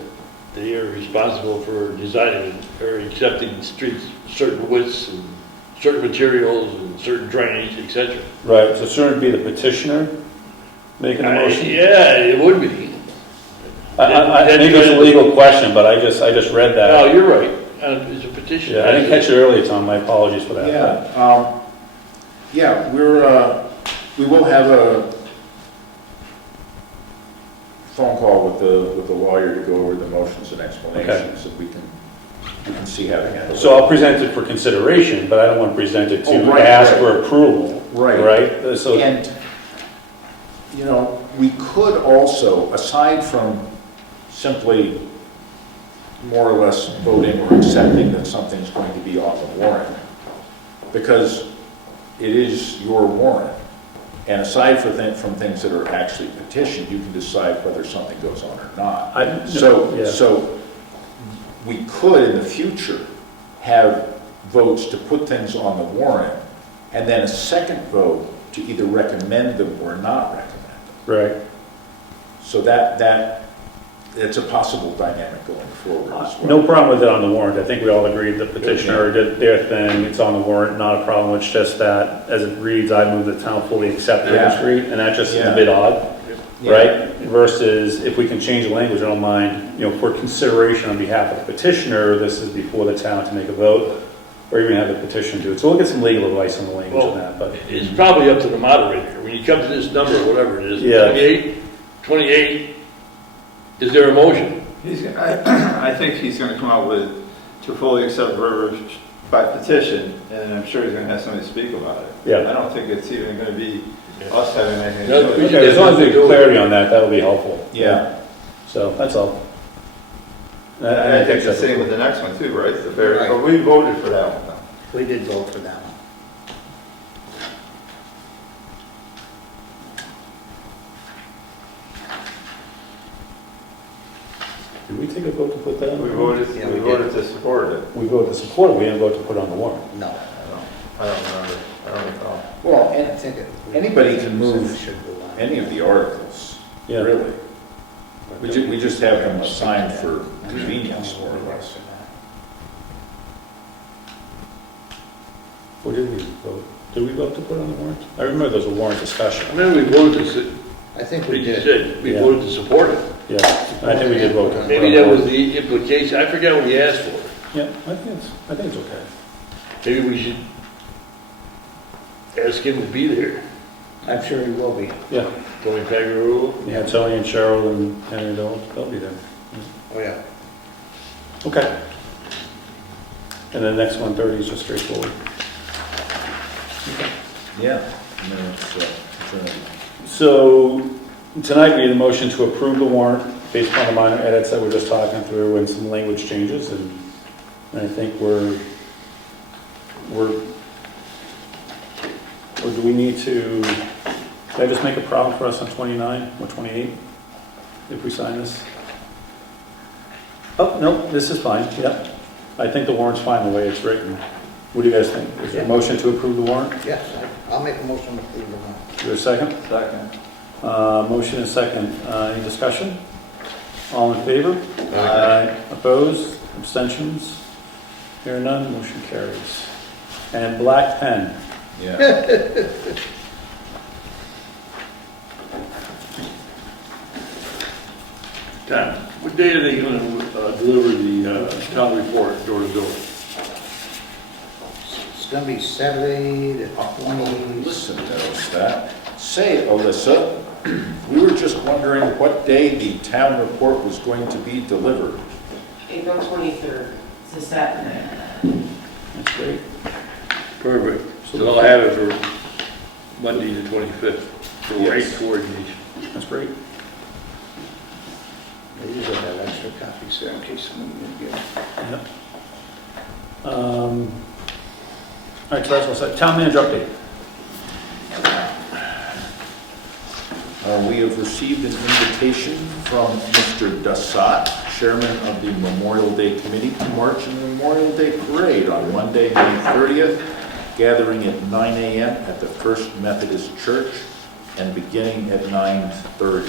they are responsible for designing or accepting streets, certain widths and certain materials and certain drainage, etc. Right, so shouldn't it be the petitioner making the motion? Yeah, it would be. I think it's a legal question, but I just read that. No, you're right. It's a petition. Yeah, I didn't catch it earlier, Tom, my apologies for that. Yeah, we will have a phone call with the lawyer to go over the motions and explanations, and we can see how to handle it. So I'll present it for consideration, but I don't want to present it to Right, ask right. for approval. Right. Right? So, And, you know, we could also, aside from simply more or less voting or accepting that something's going to be on the warrant, because it is your warrant, and aside from things that are actually petitioned, you can decide whether something goes on or not. So we could, in the future, have votes to put things on the warrant, and then a second vote to either recommend them or not recommend them. right. So it's a possible dynamic going forward as well. No problem with it on the warrant. I think we all agreed the petitioner did their thing. It's on the warrant, not a problem. It's just that, as it reads, I move the town fully accept River Yeah. Street, and that just is Yeah. a bit odd, Yeah. right? Versus if we can change the language, I don't mind, for consideration on behalf of the petitioner, this is before the town to make a vote. or even have a petition do it. So we'll get some legal advice on the language Well, on that, but. It's probably up to the moderator. When you come to this number, whatever it is, Yeah. 28, is there a motion? I think he's gonna come out with, to fully accept Rivers by petition, and I'm sure he's gonna have somebody speak about it. Yeah. I don't think it's even gonna be us having anything No, to do we with should it. Okay, as long as we have clarity on that, that'll be helpful. Yeah. So, that's all. I think the same with the next one too, right? The very, Right. but we voted for that one though. We did vote for that one. Did we take a vote to put that on? We the warrant? voted, Yeah, we we did. voted to support it. We voted to support it, we didn't vote to put it on the warrant. No. I don't remember. I don't recall. Well, I and think it. anybody can move It should go on. any of the articles, Yeah. really. We just have them assigned for convenience, more or less. Or did we vote? Did we vote to put it on the warrant? I remember there was a warrant discussion. I mean, we voted to, I think we we just did. said, we Yeah. voted to support it. Yeah, I think we did vote to put it on Maybe the that was warrant. the implication, I forget what he asked for. Yeah, I think it's okay. Maybe we should ask him to be there. I'm sure he will be. Yeah, Tony Pagaroo. yeah, Tony and Cheryl and Henry, they'll be there. Oh, yeah. Okay. And then next 130 is just straightforward. Yeah. I mean, it's, So, tonight we had a motion to approve the warrant based upon the minor edits that we're just talking through and some language changes, and I think or do we need to, did I just make a problem for us on 29 or 28, if we sign this? Oh, no, this is fine, yeah. I think the warrant's fine the way it's written. What do you guys think? Is there a motion to approve the warrant? Yes, I'll make a motion to approve the one. Is there a second? Second. Motion and second. Any discussion? All in favor? Aye. Opposed? Abstentions? Hear none, motion carries. And black pen. yeah. Tom, what day are they gonna deliver the town report door to door? It's gonna be Saturday, the 20th. Listen to that. Say, Alyssa, we were just wondering what day the town report was going to be delivered. April 23rd, it's a Saturday. That's great. Perfect. So I'll have it for Monday the 25th, for Yes. rate coordination. That's great. I usually have extra copies there in case someone didn't get them. Yep. All right, so that's all set. Town manager update. We have received an invitation from Mr. Dassat, chairman of the Memorial Day Committee, to march in the Memorial Day Parade on Monday, May 30th, gathering at 9 a.m. at the First Methodist Church and beginning at 9:30.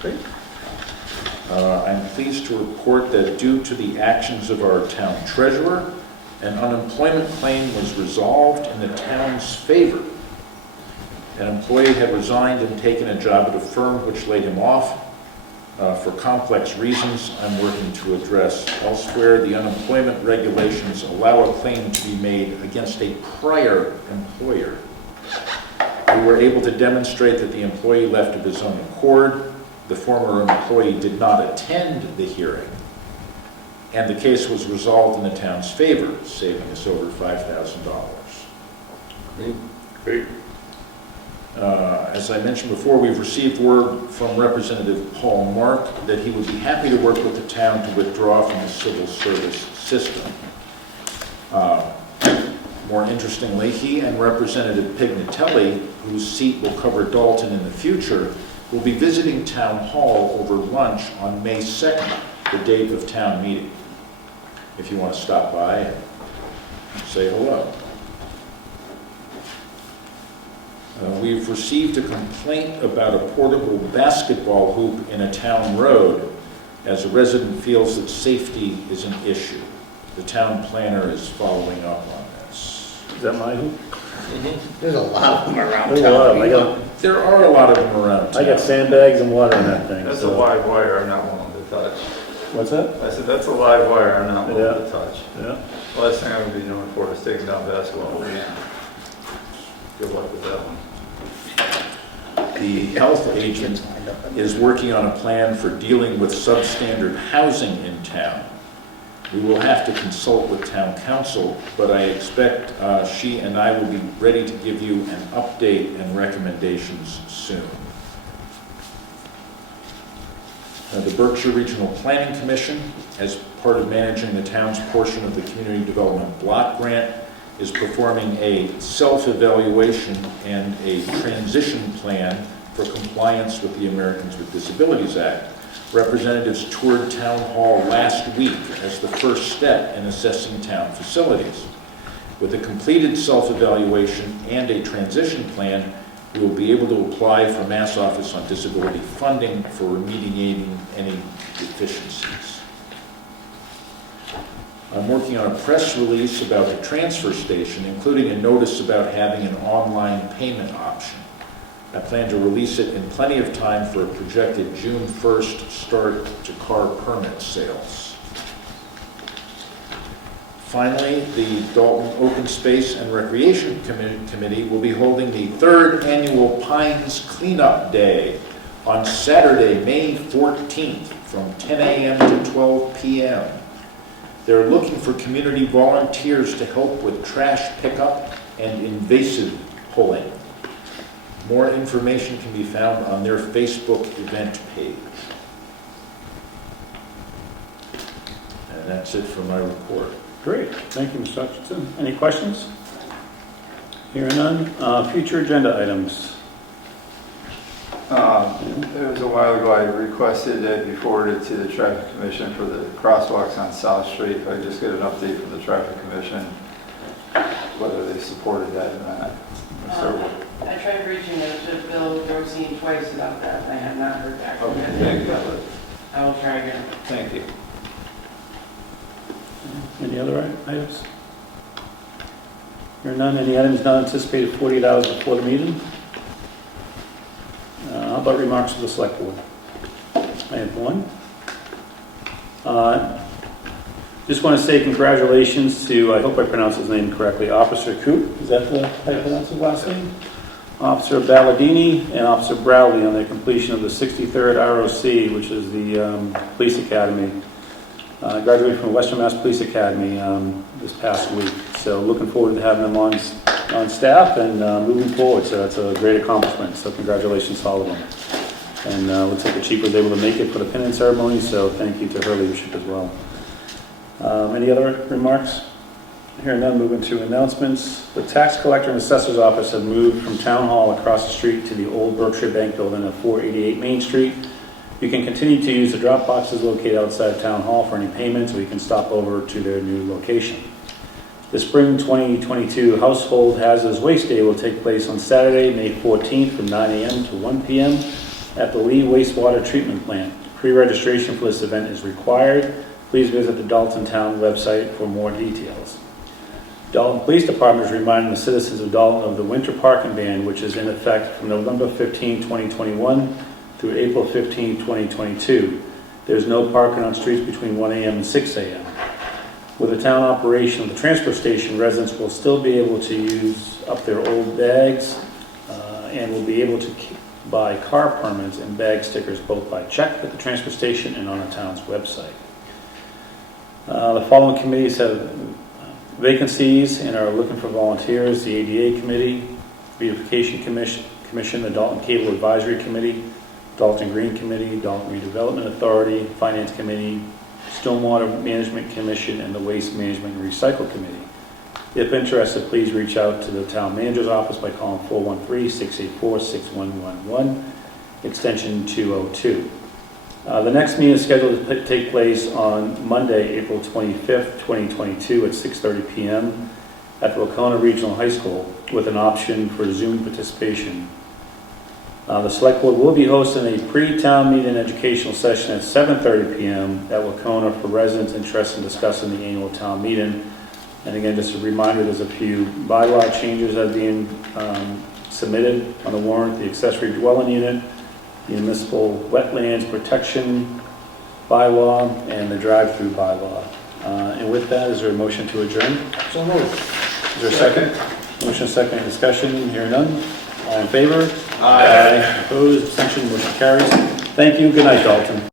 Great. I'm pleased to report that due to the actions of our town treasurer, an unemployment claim was resolved in the town's favor. An employee had resigned and taken a job at a firm which laid him off. For complex reasons I'm working to address elsewhere, the unemployment regulations allow a claim to be made against a prior employer. We were able to demonstrate that the employee left of his own accord. The former employee did not attend the hearing, and the case was resolved in the town's favor, saving us over $5,000. Great. As I mentioned before, we've received word from Representative Paul Mark that he would be happy to work with the town to withdraw from the civil service system. More interestingly, he and Representative Pignatelli, whose seat will cover Dalton in the future, will be visiting Town Hall over lunch on May 2nd, the date of town meeting. If you want to stop by and say hello. We've received a complaint about a portable basketball hoop in a town road, as a resident feels that safety is an issue. The town planner is following up on this. Is that my hoop? There's a lot of them around There's a lot of town. them. There are a lot of them around town. I got sandbags and water in that thing. That's a so- live wire I'm not willing to touch. What's that? I said, that's a live wire I'm not willing Yeah. to touch. Yeah. Last thing I'm gonna be doing for is taking down basketball. Good luck with that one. The health agent is working on a plan for dealing with substandard housing in town. We will have to consult with town council, but I expect she and I will be ready to give you an update and recommendations soon. The Berkshire Regional Planning Commission, as part of managing the town's portion of the Community Development Block Grant, is performing a self-evaluation and a transition plan for compliance with the Americans with Disabilities Act. Representatives toured Town Hall last week as the first step in assessing town facilities. With a completed self-evaluation and a transition plan, we will be able to apply for Mass Office on Disability funding for remediating any deficiencies. I'm working on a press release about the transfer station, including a notice about having an online payment option. I plan to release it in plenty of time for a projected June 1st start to car permit sales. Finally, the Dalton Open Space and Recreation Committee will be holding the third annual Pines Cleanup Day on Saturday, May 14th from 10 a.m. to 12 p.m. They're looking for community volunteers to help with trash pickup and invasive pulling. More information can be found on their Facebook event page. And that's it for my report. Great, thank you, Mr. Hutchinson. Any questions? Hearing none. Future agenda items. It was a while ago, I requested that you forward it to the Traffic Commission for the crosswalks on South Street. If I just get an update from the Traffic Commission, whether they supported that or not. I tried reaching out to Bill Rosine twice about that, and I have not heard back from Okay, him. thank you. I will try again. Thank you. Any other items? Hearing none. Any items not anticipated 48 hours before the meeting? How about remarks to the select board? I have one. Just want to say congratulations to, I hope I pronounced his name correctly, Officer Coop. Is that how you pronounce his last name? Officer Balladini and Officer Browley on their completion of the 63rd ROC, which is the police academy. Graduated from Western Mass Police Academy this past week. So looking forward to having them on staff and moving forward. So that's a great accomplishment. So congratulations to all of them. And looks like the chief was able to make it for the pinning ceremony. So thank you to her leadership as well. Any other remarks? Hearing none, moving to announcements. The tax collector and assessor's office have moved from Town Hall across the street to the old Berkshire Bank building at 488 Main Street. You can continue to use the drop boxes located outside Town Hall for any payments, or you can stop over to their new location. The Spring 2022 Household Hazardous Waste Day will take place on Saturday, May 14th from 9 a.m. to 1 p.m. at the Lee Wastewater Treatment Plant. Pre-registration for this event is required. Please visit the Dalton Town website for more details. Dalton Police Department is reminding the citizens of Dalton of the winter parking ban, which is in effect from November 15, 2021 through April 15, 2022. There's no parking on streets between 1 a.m. and 6 a.m. With the town operation of the transfer station, residents will still be able to use up their old bags and will be able to buy car permits and bag stickers both by check at the transfer station and on the town's website. The following committees have vacancies and are looking for volunteers: the ADA Committee, Beautification Commission, the Dalton Cable Advisory Committee, Dalton Green Committee, Dalton Redevelopment Authority, Finance Committee, Stormwater Management Commission, and the Waste Management and Recycle Committee. If interested, please reach out to the town manager's office by calling 413-684-6111, extension 202. The next meeting is scheduled to take place on Monday, April 25th, 2022 at 6:30 p.m. at the Wacona Regional High School with an option for Zoom participation. The Select Board will be hosting a pre-town meeting educational session at 7:30 p.m. at Wacona for residents interested in discussing the annual town meeting. And again, just a reminder, there's a few bylaw changes that are being submitted on the warrant, the accessory dwelling unit, the municipal wetlands protection bylaw, and the drive-through bylaw. And with that, is there a motion to adjourn? So moved. Is there a second? Motion second, discussion, hearing none. All in favor? Aye. Opposed, abstention, motion carries. Thank you, good night, Dalton.